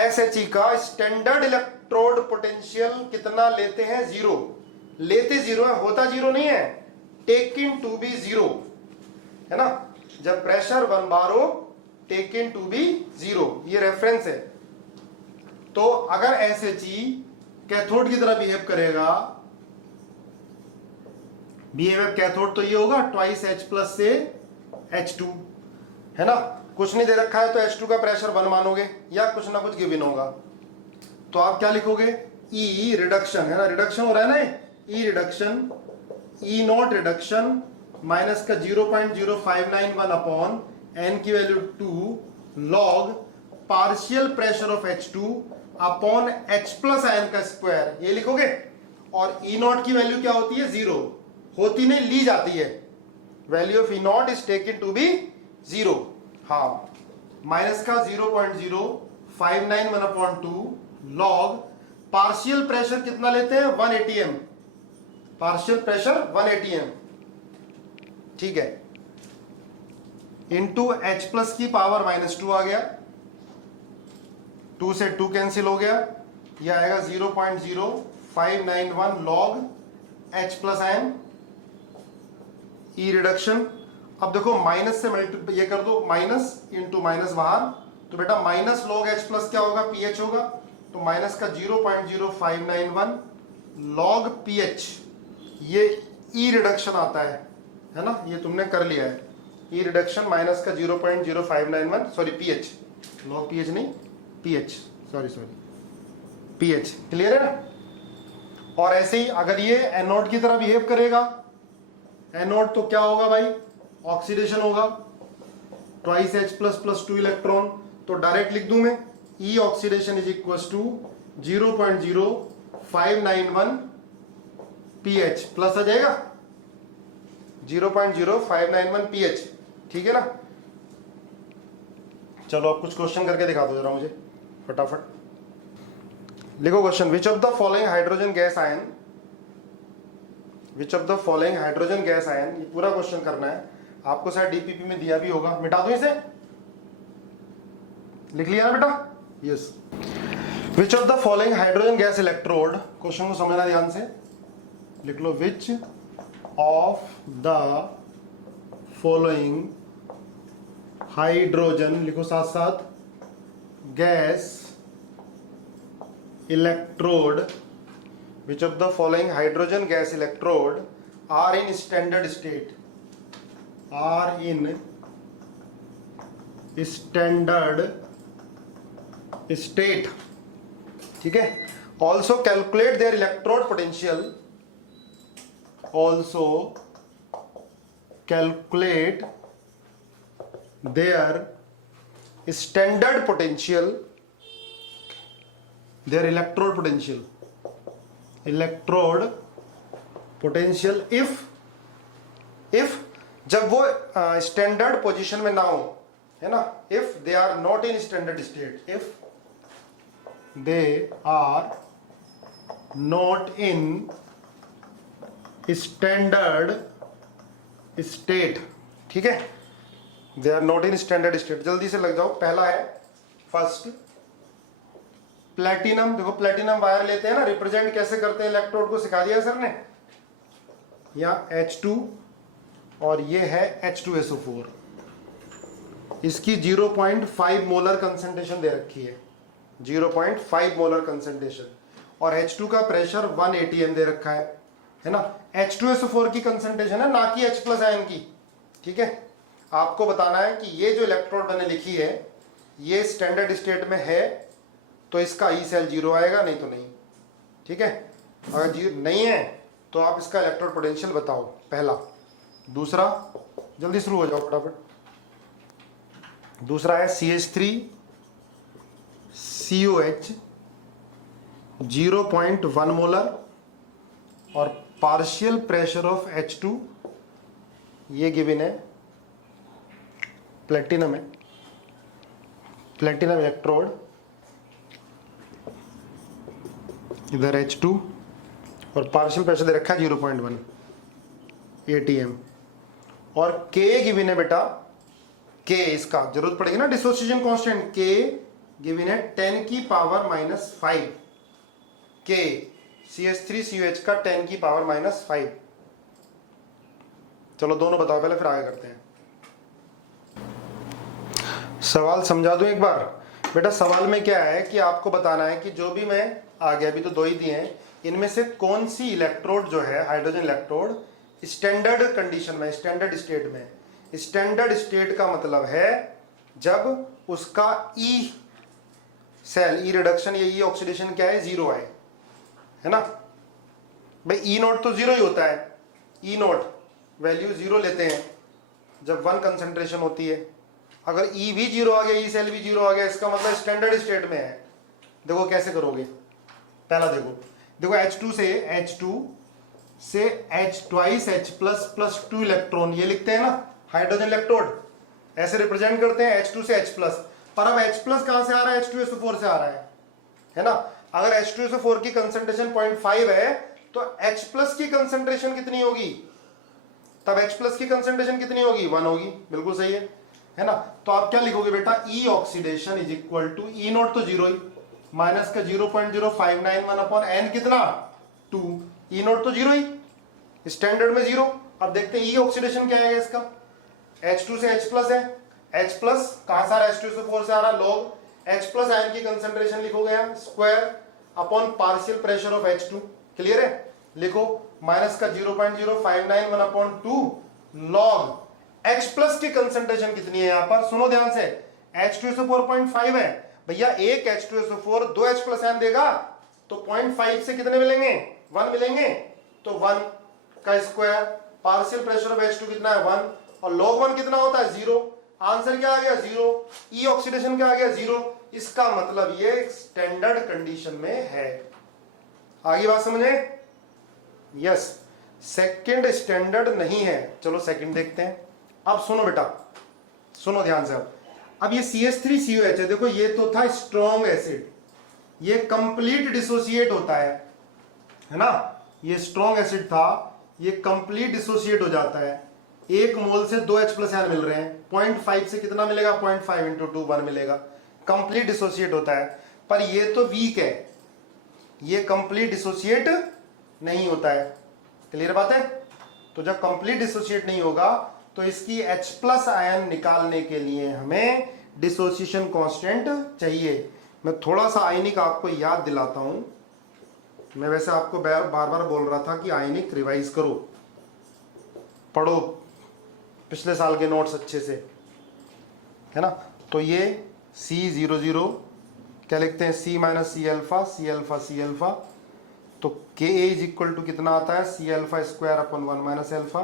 SHE का स्टैंडर्ड इलेक्ट्रोड पोटेंशियल कितना लेते हैं, 0 लेते, 0 है, होता 0 नहीं है, टेकिंग टू बी 0, है ना। जब प्रेशर 1 बार हो, टेकिंग टू बी 0, ये रेफरेंस है। तो अगर SHE कैथोड की तरह बिहेव करेगा, बिहेवियर कैथोड तो ये होगा ट्वाइस H प्लस से H2, है ना। कुछ नहीं दे रखा है तो H2 का प्रेशर 1 मानोगे या कुछ ना कुछ गिवन होगा, तो आप क्या लिखोगे, E रिडक्शन, है ना, रिडक्शन हो रहा है ना, E reduction, E naught reduction minus का 0.0591 अपॉन n की value 2 log partial pressure of H2 upon H plus ion का स्क्वायर, ये लिखोगे। और E नॉट की वैल्यू क्या होती है, 0 होती नहीं, ली जाती है, value of E naught is taken to be 0, हाँ, माइनस का 0.0591 अपॉन 2 लॉग पार्शियल प्रेशर कितना लेते हैं, 1 atm, पार्शियल प्रेशर 1 atm, ठीक है, इंटू H प्लस की पावर -2 आ गया, 2 से 2 कैंसिल हो गया, यह आएगा 0.0591 लॉग H प्लस आयन, ई रिडक्शन। अब देखो माइनस से मल्टीप्लाई ये कर दो, माइनस इंटू माइनस बाहर, तो बेटा माइनस लॉग H प्लस क्या होगा, पीएच होगा, तो माइनस का 0.0591 लॉग पीएच, ये ई रिडक्शन आता है ना, ये तुमने कर लिया है, ई रिडक्शन माइनस का 0.0591, सॉरी पीएच, लॉग पीएच नहीं पीएच, सॉरी पीएच, क्लियर है ना। और ऐसे ही अगर ये एनोड की तरह बिहेव करेगा, एनोड तो क्या होगा भाई, ऑक्सीडेशन होगा, twice H plus plus 2 electron, तो डायरेक्ट लिख दूं मैं, E oxidation is equal to 0.0591 pH plus आ जाएगा 0.0591 pH, ठीक है ना। चलो अब कुछ क्वेश्चन करके दिखा दो जरा मुझे फटाफट, लिखो question, which of the following hydrogen gas ion, which of the following hydrogen gas ion, ये पूरा क्वेश्चन करना है आपको, शायद डीपीपी में दिया भी होगा, मिटा दो इसे, लिख लिया ना बेटा, yes. Which of the following hydrogen gas electrode, question को समझना ध्यान से, लिख लो, which of the following hydrogen, लिखो साथ साथ, gas electrode, which of the following hydrogen gas electrode are in standard state, are in standard state, ठीक है। also calculate their electrode potential, also calculate their standard potential, their electrode potential, electrode potential if जब वो स्टैंडर्ड पोजीशन में ना हो, है ना, if they are not in standard state, if they are not in standard state, ठीक है, they are not in standard state, जल्दी से लग जाओ। पहला है फर्स्ट प्लेटिनम, देखो प्लेटिनम वायर लेते हैं ना, रिप्रेजेंट कैसे करते हैं इलेक्ट्रोड को सिखा दिया सर ने, या H2 और ये है H2SO4, इसकी 0.5 मोलर कंसंट्रेशन दे रखी है, 0.5 मोलर कंसंट्रेशन, और H2 का प्रेशर 1 atm दे रखा है ना। H2SO4 की कंसंट्रेशन है, ना कि H प्लस आयन की, ठीक है। आपको बताना है कि ये जो इलेक्ट्रोड मैंने लिखी है ये स्टैंडर्ड स्टेट में है, तो इसका ई सेल 0 आएगा, नहीं तो नहीं, ठीक है। अगर 0 नहीं है तो आप इसका इलेक्ट्रोड पोटेंशियल बताओ, पहला। दूसरा, जल्दी शुरू हो जाओ फटाफट। दूसरा है CH3COH 0.1 मोलर और पार्शियल प्रेशर ऑफ H2, ये गिवन है, प्लेटिनम है, प्लेटिनम इलेक्ट्रोड, इधर H2 और पार्शियल प्रेशर दे रखा है 0.1 atm, और K गिवन है बेटा, K इसका जरूरत पड़ेगी ना, डिसोसिएशन कांस्टेंट K गिवन है 10 की पावर -5, K CH3COH का 10 की पावर -5। चलो दोनों बताओ पहले, फिर आगे करते हैं। सवाल समझा दूं एक बार बेटा। सवाल में क्या है कि आपको बताना है कि जो भी मैं आ गया, अभी तो दो ही दिए हैं। इनमें से कौन सी इलेक्ट्रोड जो है हाइड्रोजन इलेक्ट्रोड स्टैंडर्ड कंडीशन में, स्टैंडर्ड स्टेट में, स्टैंडर्ड स्टेट का मतलब है जब उसका ई सेल, ई रिडक्शन या ई ऑक्सीडेशन क्या है, जीरो है ना भाई। ई नोट तो जीरो ही होता है, ई नोट वैल्यू जीरो लेते हैं जब 1 कंसंट्रेशन होती है। अगर ई भी जीरो आ गया, ई सेल भी जीरो आ गया, इसका मतलब स्टैंडर्ड स्टेट में है। देखो कैसे करोगे, पहला देखो H2 से H twice H plus plus 2 electron, ये लिखते हैं ना हाइड्रोजन इलेक्ट्रोड, ऐसे रिप्रेजेंट करते हैं H2 से H प्लस। पर अब H प्लस कहां से आ रहा है, H2SO4 से आ रहा है ना। अगर H2SO4 की कंसंट्रेशन 0.5 है तो H प्लस की कंसंट्रेशन कितनी होगी, तब H प्लस की कंसंट्रेशन कितनी होगी, 1 होगी। बिल्कुल सही है ना। तो आप क्या लिखोगे बेटा, E oxidation is equal to, E nought तो जीरो ही, माइनस का 0.0591 अपॉन एन कितना 2, ई नोट तो जीरो ही, स्टैंडर्ड में जीरो। अब देखते हैं ई ऑक्सीडेशन क्या है इसका, H2 से H प्लस है, H प्लस कहां से आ रहा है, H2SO4 से आ रहा है, लॉग H प्लस आयन की कंसंट्रेशन लिखोगे हम square upon partial pressure of H2। Clear है, लिखो माइनस का 0.0591 अपॉन 2 लॉग H प्लस की कंसंट्रेशन कितनी है यहां पर, सुनो ध्यान से, H2SO4 0.5 है भैया, एक H2SO4 2 H प्लस आयन देगा तो 0.5 से कितने मिलेंगे, 1 मिलेंगे, तो 1 का square, partial pressure of H2 कितना है 1, और log 1 कितना होता है 0। आंसर क्या आ गया 0, ई ऑक्सीडेशन क्या आ गया 0। इसका मतलब ये स्टैंडर्ड कंडीशन में है। आगे बात समझे, यस, सेकंड स्टैंडर्ड नहीं है। चलो सेकंड देखते हैं। अब सुनो बेटा, सुनो ध्यान से। अब ये CH3COH है, देखो ये तो था स्ट्रॉन्ग एसिड, ये कंप्लीट डिसोसिएट होता है ना, ये स्ट्रॉन्ग एसिड था, ये कंप्लीट डिसोसिएट हो जाता है। 1 मोल से 2 H प्लस आयन मिल रहे हैं, 0.5 से कितना मिलेगा, 0.5 इंटू 2 1 मिलेगा, कंप्लीट डिसोसिएट होता है। पर ये तो वीक है, ये कंप्लीट डिसोसिएट नहीं होता है। क्लियर बात है। तो जब कंप्लीट डिसोसिएट नहीं होगा तो इसकी H प्लस आयन निकालने के लिए हमें डिसोसिएशन कांस्टेंट चाहिए। मैं थोड़ा सा आयनिक आपको याद दिलाता हूं, मैं वैसे आपको बार बार बोल रहा था कि आयनिक रिवाइज करो, पढ़ो पिछले साल के नोट्स अच्छे से, है ना। तो ये C00 क्या लिखते हैं, C माइनस सी अल्फा, तो Ka इज इक्वल टू कितना आता है, C alpha square upon 1 minus alpha.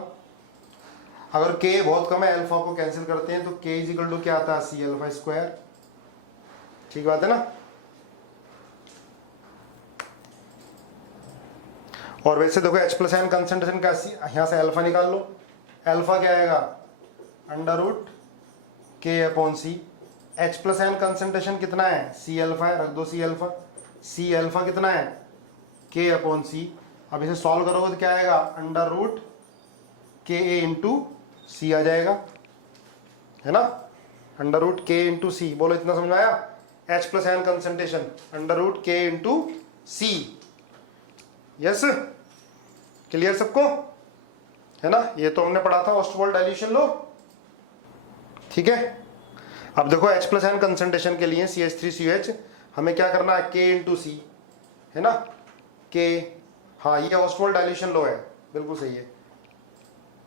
अगर Ka बहुत कम है, अल्फा को कैंसिल करते हैं तो K इज इक्वल टू क्या आता है, C अल्फा स्क्वायर। ठीक बात है ना। और वैसे देखो H प्लस आयन कंसंट्रेशन का यहां से अल्फा निकाल लो, अल्फा क्या आएगा, under root K upon C। H plus ion concentration कितना है, C अल्फा है, रख दो C अल्फा कितना है, K अपॉन C। अब इसे सॉल्व करोगे तो क्या आएगा, under root Ka into C आ जाएगा, है ना, under root K into C। बोलो इतना समझ में आया, H plus ion concentration under root K into C। Yes, clear सबको, है ना। ये तो हमने पढ़ा था ऑस्टवॉल्ड डाइल्यूशन लो, ठीक है। अब देखो H प्लस आयन कंसंट्रेशन के लिए CH3COH हमें क्या करना है, K इंटू C, है ना, K। हाँ ये ऑस्टवॉल्ड डाइल्यूशन लो है, बिल्कुल सही है,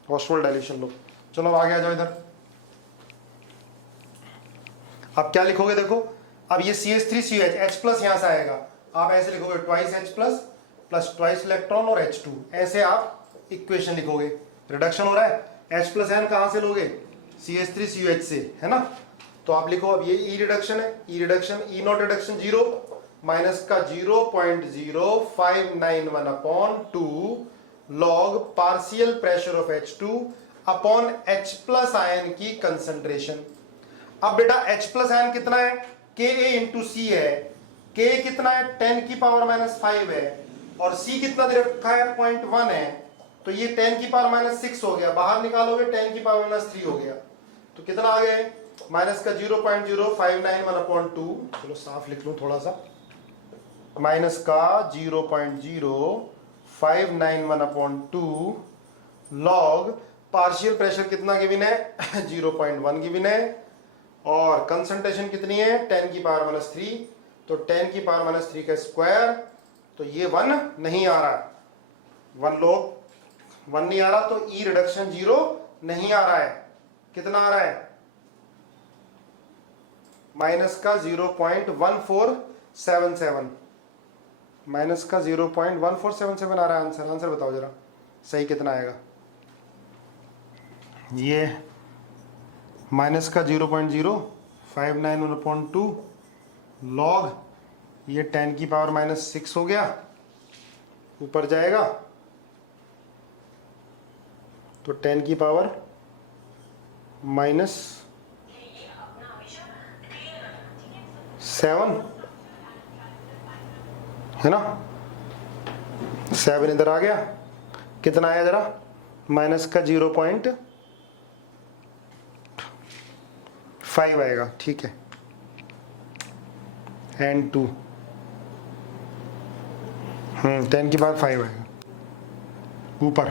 ऑस्टवॉल्ड डाइल्यूशन लो। चलो अब आगे आ जाओ इधर। अब क्या लिखोगे, देखो अब ये CH3COH H प्लस यहां से आएगा, आप ऐसे लिखोगे twice H plus plus twice electron और H2, ऐसे आप इक्वेशन लिखोगे। रिडक्शन हो रहा है, H प्लस आयन कहां से लोगे, CH3COH से, है ना। तो आप लिखो, अब ये ई रिडक्शन है, E reduction, E nought reduction 0 minus का 0.0591 upon 2 log partial pressure of H2 upon H plus ion की कंसंट्रेशन। अब बेटा H प्लस आयन कितना है, Ka इंटू C है, K कितना है 10 की पावर माइनस 5 है, और C कितना दे रखा है 0.1 है, तो ये 10 की पावर माइनस 6 हो गया, बाहर निकालोगे 10 की पावर माइनस 3 हो गया, तो कितना आ गया, माइनस का 0.0591 अपॉन 2, चलो साफ लिख लूं थोड़ा सा, माइनस का 0.0591 अपॉन 2 लॉग पार्शियल प्रेशर कितना गिवन है 0.1 गिवन है, और कंसंट्रेशन कितनी है 10 की पावर माइनस 3, तो 10 की पावर माइनस 3 का स्क्वायर तो ये 1 नहीं आ रहा है, 1 log 1 नहीं आ रहा, तो ई रिडक्शन 0 नहीं आ रहा है। कितना आ रहा है? माइनस का 0.1477, माइनस का 0.1477 आ रहा है आंसर। आंसर बताओ जरा सही कितना आएगा? ये माइनस का 0.0591/2 लॉग ये 10 की पावर -6 हो गया, ऊपर जाएगा तो 10 की पावर -7 है ना, 7 इधर आ गया। कितना आया जरा? माइनस का 0.5 आएगा, ठीक है। एंड 2 10 की पावर 5 आएगा, ऊपर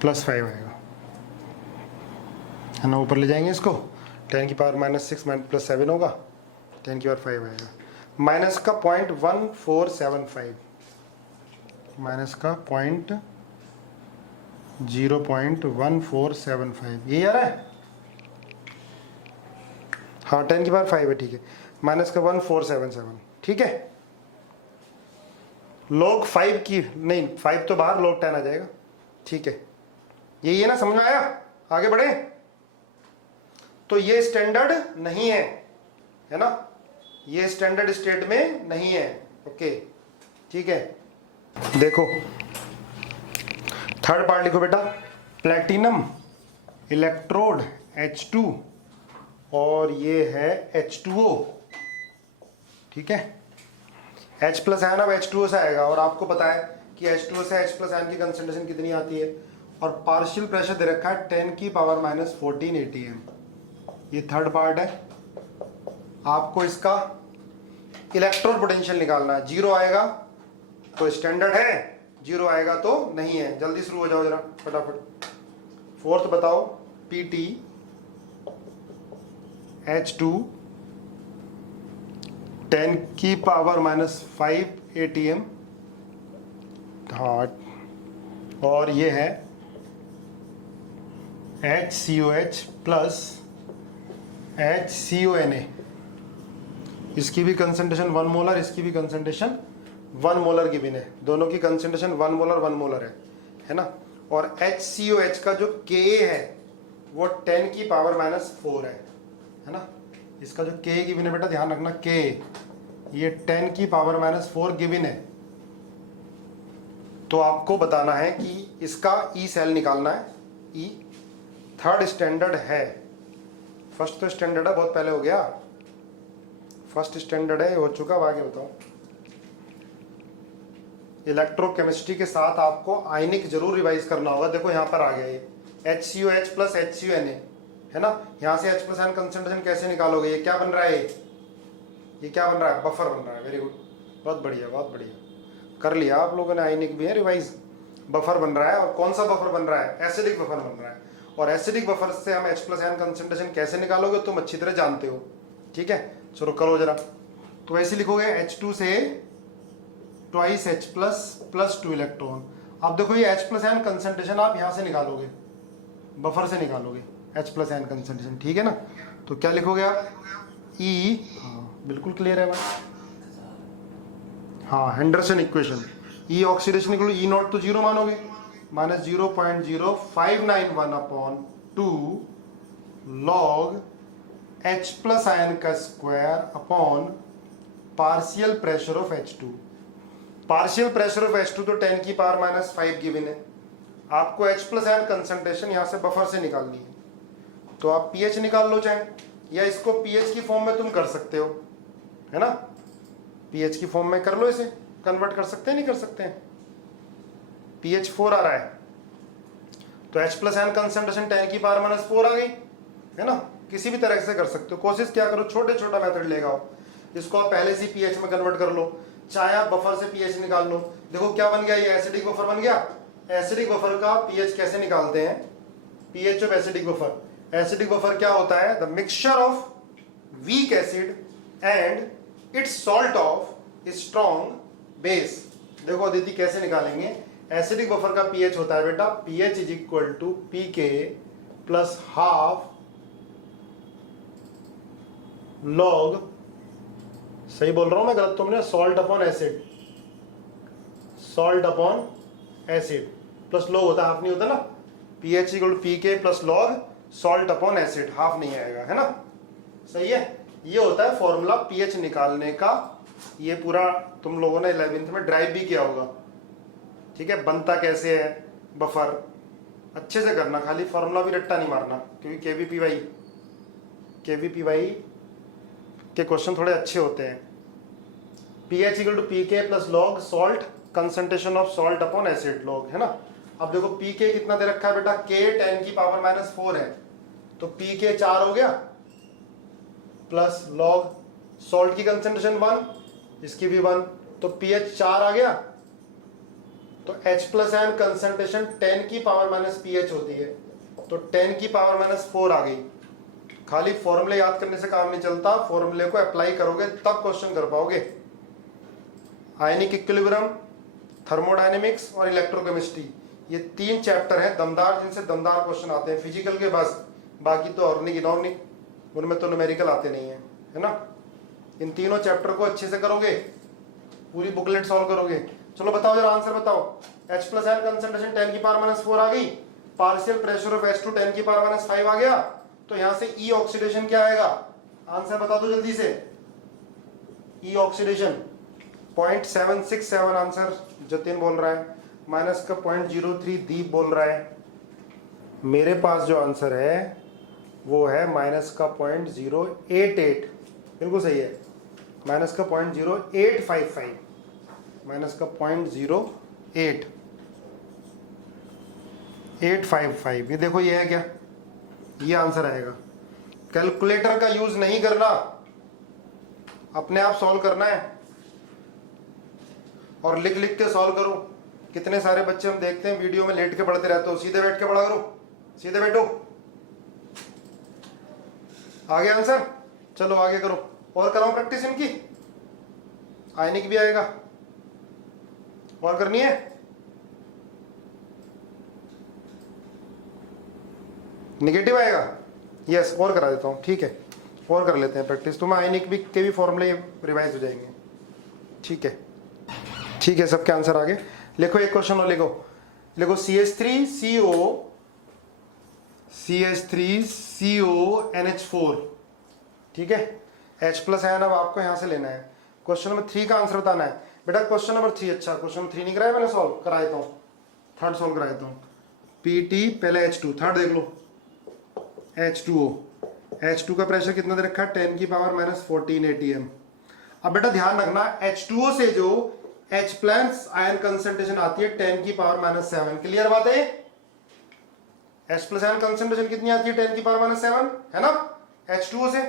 +5 आएगा, है ना। ऊपर ले जाएंगे इसको, 10 की पावर -6 +7 होगा, 10 की पावर 5 आएगा। माइनस का 0.1475, माइनस का 0.1475, यही आ रहा है। हाँ 10 की पावर 5 है, ठीक है। माइनस का 1477, ठीक है। log 5 की नहीं, 5 तो बाहर, log 10 आ जाएगा, ठीक है। यही है ना, समझ में आया? आगे बढ़े। तो ये स्टैंडर्ड नहीं है ना, ये स्टैंडर्ड स्टेट में नहीं है, ओके, ठीक है। देखो थर्ड पार्ट लिखो बेटा, प्लेटिनम इलेक्ट्रोड H2 और ये है H2O, ठीक है। H+ आयन अब H2O से आएगा, और आपको पता है कि H2O से H+ आयन की कंसंट्रेशन कितनी आती है, और पार्शियल प्रेशर दे रखा है 10 की पावर -14 atm। ये थर्ड पार्ट है। आपको इसका इलेक्ट्रोड पोटेंशियल निकालना है। 0 आएगा तो स्टैंडर्ड है, 0 आएगा तो नहीं है। जल्दी शुरू हो जाओ जरा फटाफट। फोर्थ बताओ, PT H2 10 की पावर -5 atm, हाँ, और ये है HCOH प्लस HCONA। इसकी भी कंसंट्रेशन 1 मोलर, इसकी भी कंसंट्रेशन 1 मोलर गिवन है। दोनों की कंसंट्रेशन 1 मोलर 1 मोलर है ना। और HCOH का जो Ka है वो 10 की पावर -4 है ना। इसका जो Ka गिवन है बेटा, ध्यान रखना, K ये 10 की पावर -4 गिवन है। तो आपको बताना है कि इसका ई सेल निकालना है। ई थर्ड स्टैंडर्ड है, फर्स्ट तो स्टैंडर्ड है, बहुत पहले हो गया। फर्स्ट स्टैंडर्ड है, हो चुका। अब आगे बताओ। इलेक्ट्रोकेमिस्ट्री के साथ आपको आयनिक जरूर रिवाइज करना होगा। देखो यहाँ पर आ गया ये HCOH प्लस HCONA, है ना। यहाँ से H+ आयन कंसंट्रेशन कैसे निकालोगे? ये क्या बन रहा है? ये क्या बन रहा है? बफर बन रहा है। वेरी गुड, बहुत बढ़िया, बहुत बढ़िया कर लिया आप लोगों ने। आयनिक भी है रिवाइज। बफर बन रहा है, और कौन सा बफर बन रहा है? एसिडिक बफर बन रहा है। और एसिडिक बफर से हम H+ आयन कंसंट्रेशन कैसे निकालोगे तुम अच्छी तरह जानते हो, ठीक है। चलो करो जरा। तो ऐसे लिखोगे, H2 से ट्वाइस H+ प्लस 2 इलेक्ट्रॉन। अब देखो ये H+ आयन कंसंट्रेशन आप यहाँ से निकालोगे, बफर से निकालोगे H+ आयन कंसंट्रेशन, ठीक है ना। तो क्या लिखोगे आप? E, हाँ बिल्कुल क्लियर है भाई। हाँ, Henderson equation. E oxidation equal E0 तो 0 मानोगे, -0.0591/2 log H+ आयन का square upon partial pressure of H2। Partial pressure of H2 तो 10 की पावर -5 गिवन है। आपको H+ आयन कंसंट्रेशन यहाँ से बफर से निकालनी है। तो आप pH निकाल लो चाहे, या इसको pH की फॉर्म में तुम कर सकते हो, है ना। pH की फॉर्म में कर लो, इसे कन्वर्ट कर सकते हैं, नहीं कर सकते हैं। pH 4 आ रहा है, तो H+ आयन कंसंट्रेशन 10 की पावर -4 आ गई, है ना। किसी भी तरह से कर सकते हो। कोशिश क्या करो, छोटे छोटा मेथड लेगा हो। इसको आप पहले से pH में कन्वर्ट कर लो, चाहे आप बफर से pH निकाल लो। देखो क्या बन गया, ये एसिडिक बफर बन गया। एसिडिक बफर का pH कैसे निकालते हैं? pH of acidic buffer. Acidic buffer क्या होता है? The mixture of weak acid and it's salt of strong base. देखो अदिति कैसे निकालेंगे, एसिडिक बफर का पीएच होता है बेटा pH is equal to P K plus half log, सही बोल रहा हूं मैं, गलत तो नहीं, salt upon acid, salt upon acid plus log होता है, हाफ नहीं होता ना, pH equal to P K plus log salt upon acid, half नहीं आएगा, है ना, सही है। ये होता है फॉर्मूला पीएच निकालने का। ये पूरा तुम लोगों ने 11th में ड्राइव भी किया होगा, ठीक है। बनता कैसे है बफर, अच्छे से करना, खाली फॉर्मूला भी रट्टा नहीं मारना, क्योंकि केवीपीवाई के क्वेश्चन थोड़े अच्छे होते हैं। PH equal to P K plus log salt concentration of salt upon acid log, है ना। अब देखो पी के कितना दे रखा है बेटा, के 10 की पावर -4 है, तो पी के 4 हो गया प्लस लॉग सॉल्ट की कंसंट्रेशन 1, इसकी भी 1, तो पीएच 4 आ गया, तो H प्लस आयन कंसंट्रेशन 10 की पावर माइनस पीएच होती है, तो 10 की पावर -4 आ गई। खाली फॉर्मूले याद करने से काम नहीं चलता, फॉर्मूले को अप्लाई करोगे तब क्वेश्चन कर पाओगे। आयनिक इक्विलिब्रियम, थर्मोडायनेमिक्स और इलेक्ट्रोकेमिस्ट्री, ये 3 चैप्टर हैं दमदार, जिनसे दमदार क्वेश्चन आते हैं फिजिकल के बस, बाकी तो ऑर्गेनिक इनऑर्गेनिक उनमें तो न्यूमेरिकल आते नहीं है, है ना। इन तीनों चैप्टर को अच्छे से करोगे, पूरी बुकलेट सॉल्व करोगे। चलो बताओ जरा आंसर बताओ। H प्लस आयन कंसंट्रेशन 10 की पावर -4 आ गई, पार्शियल प्रेशर ऑफ H2 10 की पावर -5 आ गया, तो यहां से E ऑक्सीडेशन क्या आएगा, आंसर बता दो जल्दी से। E ऑक्सीडेशन 0.767 आंसर जतिन बोल रहा है, माइनस का 0.03 दीप बोल रहा है। मेरे पास जो आंसर है वो है माइनस का 0.088, बिल्कुल सही है, माइनस का 0.0855, माइनस का 0.0855, ये देखो ये है क्या, ये आंसर आएगा। कैलकुलेटर का यूज नहीं करना, अपने आप सॉल्व करना है और लिख लिख के सॉल्व करो। कितने सारे बच्चे हम देखते हैं वीडियो में लेट के पढ़ते रहते हो, सीधे बैठ के पढ़ा करो, सीधे बैठो। आगे आंसर, चलो आगे करो और कराओ प्रैक्टिस इनकी, आयनिक भी आएगा और करनी है। निगेटिव आएगा, यस, और करा देता हूँ, ठीक है, और कर लेते हैं प्रैक्टिस, तो मैं आयनिक भी के भी फॉर्मूले रिवाइज हो जाएंगे, ठीक है। ठीक है, सबके आंसर आगे लिखो, एक क्वेश्चन और लिखो, लिखो CH3CO ठीक है, H प्लस आयन अब आपको यहां से लेना है। क्वेश्चन नंबर 3 का आंसर बताना है बेटा, क्वेश्चन नंबर 3, अच्छा क्वेश्चन 3 नहीं कराया मैंने, सॉल्व करा देता हूँ, थर्ड सॉल्व करा देता हूँ। PT पहले H2, थर्ड देख लो, H2O, H2 का प्रेशर कितना दे रखा है, 10 की पावर -14 ATM। अब बेटा ध्यान रखना, H2O से जो H प्लस आयन कंसंट्रेशन आती है 10 की पावर -7, क्लियर बात है। H प्लस आयन कंसंट्रेशन कितनी आती है, 10 की पावर -7, है ना, H2O से।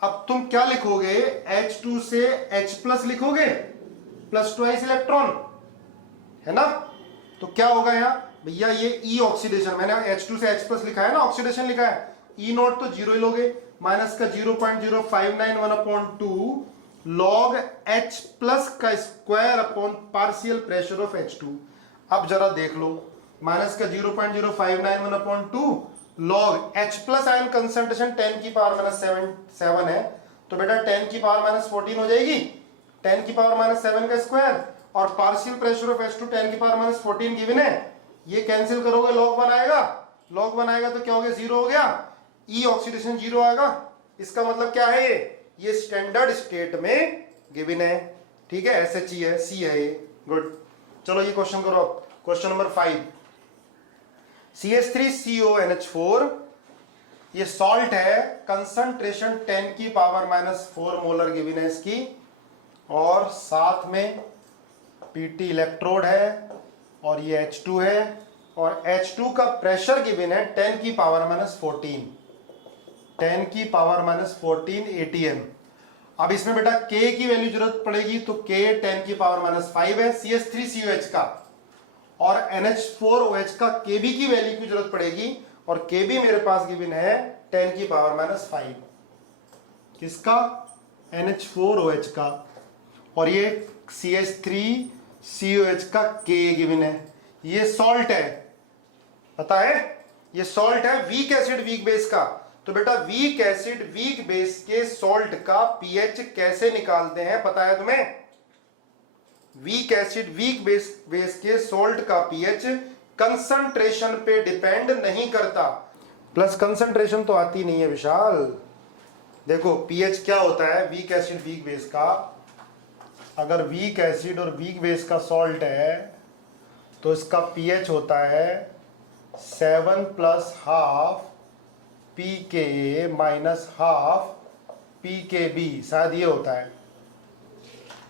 अब तुम क्या लिखोगे, H2 से H प्लस लिखोगे प्लस ट्वाइस इलेक्ट्रॉन, है ना, तो क्या होगा यहाँ भैया, ये E ऑक्सीडेशन, मैंने H2 से H प्लस लिखा है ना, ऑक्सीडेशन लिखा है, E नॉट तो 0 ही लोगे, माइनस का 0.0591/2 लॉग H प्लस का square upon partial pressure of H2। अब जरा देख लो, माइनस का 0.0591/2 log H plus ion concentration 10 की पावर -7 है, तो बेटा 10 की पावर -14 हो जाएगी, 10 की पावर -7 का स्क्वायर, और पार्शियल प्रेशर ऑफ H2 10 की पावर -14 गिवन है, ये कैंसिल करोगे लॉग 1 आएगा, लॉग 1 आएगा तो क्या हो गया, 0 हो गया, E ऑक्सीडेशन 0 आएगा। इसका मतलब क्या है, ये स्टैंडर्ड स्टेट में गिवन है, ठीक है, SHE है, C है ये, गुड। चलो ये क्वेश्चन करो, क्वेश्चन नंबर 5, CH3CONH4, ये सॉल्ट है, कंसंट्रेशन 10 की पावर -4 मोलर गिवन है इसकी, और साथ में PT इलेक्ट्रोड है, और ये H2 है, और H2 का प्रेशर गिवन है 10 की पावर -14, 10 की पावर -14 ATM। अब इसमें बेटा K की वैल्यू जरूरत पड़ेगी, तो K 10 की पावर -5 है CH3COH का, और NH4OH का Kb की वैल्यू की जरूरत पड़ेगी, और Kb मेरे पास गिवन है 10 की पावर -5, किसका, NH4OH का, और ये CH3COH का K गिवन है, ये सॉल्ट है, पता है, ये सॉल्ट है वीक एसिड वीक बेस का। तो बेटा वीक एसिड वीक बेस के सॉल्ट का पीएच कैसे निकालते हैं पता है तुम्हें? वीक एसिड वीक बेस के सॉल्ट का पीएच कंसंट्रेशन पे डिपेंड नहीं करता। प्लस कंसंट्रेशन तो आती नहीं है विशाल। देखो पीएच क्या होता है वीक एसिड वीक बेस का, अगर वीक एसिड और वीक बेस का सॉल्ट है तो इसका पीएच होता है 7 + ½ pKa - ½ pKb, शायद ये होता है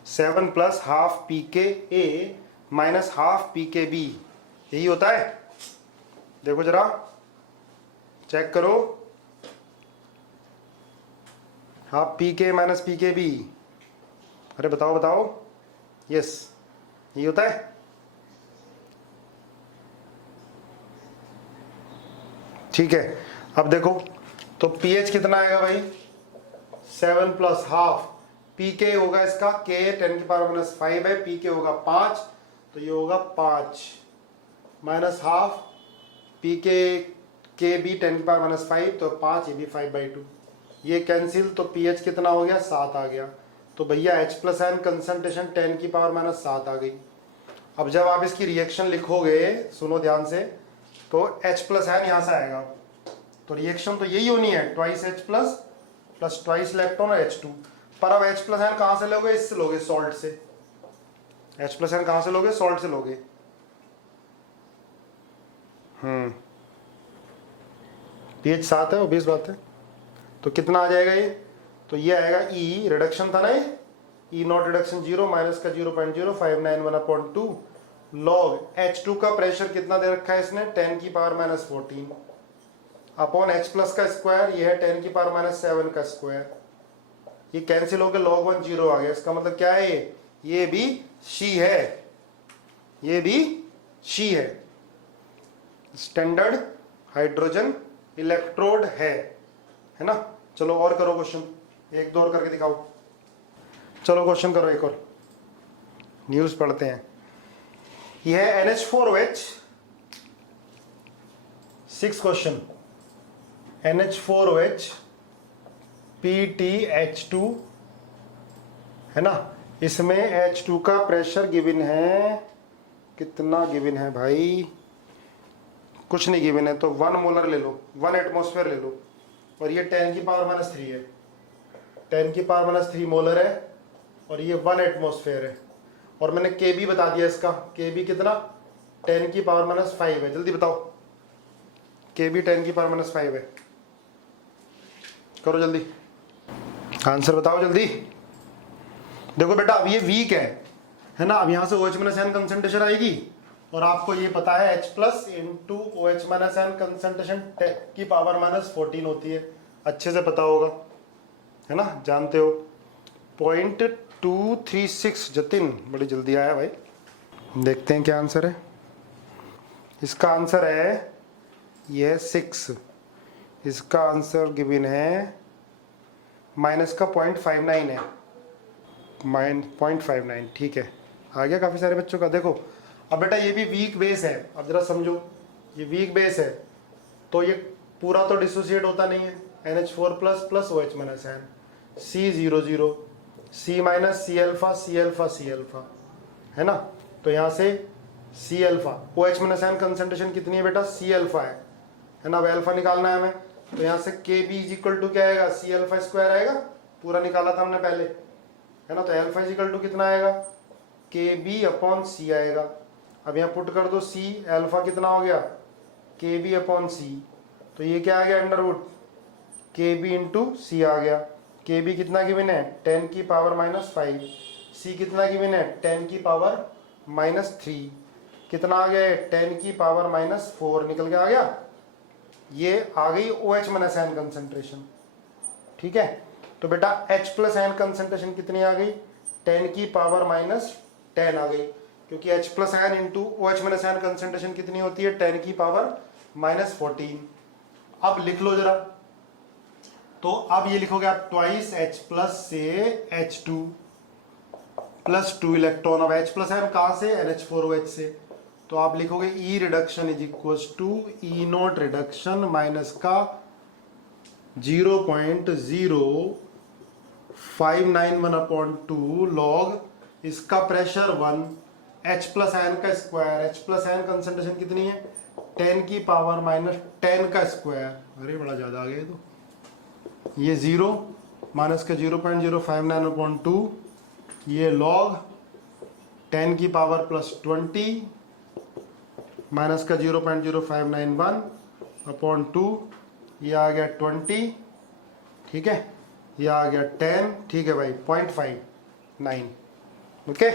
7 + ½ pKa - ½ pKb, यही होता है। देखो जरा चेक करो, ½ pK - pKb, अरे बताओ बताओ, यस यही होता है। ठीक है, अब देखो तो pH कितना आएगा भाई 7 + ½ pK होगा इसका K 10⁻⁵ है, pK होगा 5, तो ये होगा 5 -½ pK KB 10⁻⁵, तो 5, ये भी 5/2, ये कैंसिल, तो pH कितना हो गया 7 आ गया। तो भैया H+N कंसंट्रेशन 10⁻⁷ आ गई। अब जब आप इसकी रिएक्शन लिखोगे सुनो ध्यान से, तो H+N यहाँ से आएगा, तो रिएक्शन तो यही होनी है 2H+ + 2 इलेक्ट्रॉन और H2। पर अब H+N कहाँ से लोगे? इससे लोगे, सॉल्ट से। H+N कहाँ से लोगे? सॉल्ट से लोगे। pH 7 है, obvious बात है। तो कितना आ जाएगा ये? तो ये आएगा E, रिडक्शन था ना ये, E0 रिडक्शन 0 माइनस का 0.0591/2 लॉग H2 का प्रेशर कितना दे रखा है इसने 10⁻⁻14 अपॉन H+ का स्क्वायर, ये है 10⁻⁻7 का स्क्वायर, ये कैंसिल हो गया, log 1 0 आ गया। इसका मतलब क्या है, ये भी C है, ये भी C है, स्टैंडर्ड हाइड्रोजन इलेक्ट्रोड है ना। चलो और करो क्वेश्चन, एक दो और करके दिखाओ। चलो क्वेश्चन करो एक और, न्यूज़ पढ़ते हैं। यह है NH4OH, 6 क्वेश्चन। NH4OH PTH2 है ना, इसमें H2 का प्रेशर गिवन है, कितना गिवन है भाई, कुछ नहीं गिवन है, तो 1 मोलर ले लो, 1 एटमॉस्फेयर ले लो, और ये 10⁻³ है, 10⁻³ मोलर है, और ये 1 एटमॉस्फेयर है, और मैंने Kb बता दिया इसका, Kb कितना 10⁻⁵ है। जल्दी बताओ Kb 10⁻⁵ है, करो जल्दी आंसर बताओ जल्दी। देखो बेटा अब ये वीक है ना, अब यहाँ से OH- कंसंट्रेशन आएगी, और आपको ये पता है H+ × OH- कंसंट्रेशन 10⁻⁻14 होती है, अच्छे से पता होगा है ना, जानते हो। 0.236, जतिन बड़ी जल्दी आया भाई। देखते हैं क्या आंसर है। इसका आंसर है यह 6, इसका आंसर गिवन है माइनस का 0.59 है, 0.59, ठीक है, आ गया काफ़ी सारे बच्चों का। देखो अब बेटा ये भी वीक बेस है, अब जरा समझो, ये वीक बेस है तो ये पूरा तो डिसोसिएट होता नहीं है, NH4+ + OH- C00 C- C है ना, तो यहाँ से C अल्फा, OH- कंसंट्रेशन कितनी है बेटा C अल्फा है ना, अब अल्फा निकालना है हमें, तो यहाँ से Kb = क्या आएगा C अल्फा स्क्वायर आएगा, पूरा निकाला था हमने पहले है ना, तो अल्फा = कितना आएगा Kb/C आएगा। अब यहाँ पुट कर दो C, अल्फा कितना हो गया Kb/C, तो ये क्या आ गया अंडरवुड Kb × C आ गया। Kb कितना गिवन है 10⁻⁵, C कितना गिवन है 10⁻⁻3, कितना आ गया 10⁻⁻4 निकल के आ गया, ये आ गई OH- कंसंट्रेशन, ठीक है। तो बेटा H+N कंसंट्रेशन कितनी आ गई 10⁻⁻10 आ गई, क्योंकि H+N × OH- कंसंट्रेशन कितनी होती है 10⁻⁻14। अब लिख लो जरा, तो अब ये लिखोगे आप 2H+ से H2, प्लस 2 इलेक्ट्रॉन। अब H प्लस आयन कहाँ से, NH4OH से, तो आप लिखोगे E reduction is equal to E naught reduction minus का 0.0591 अपॉन 2 लॉग इसका प्रेशर 1, H प्लस आयन का square, H plus ion concentration कितनी है 10 की पावर माइनस 10 का स्क्वायर, अरे बड़ा ज़्यादा आ गया तो ये 0 माइनस का 0.059 अपॉन 2, ये लॉग 10 की पावर प्लस 20 माइनस का 0.0591 अपॉन 2, ये आ गया 20, ठीक है, ये आ गया 10, ठीक है भाई 0.59, ओके।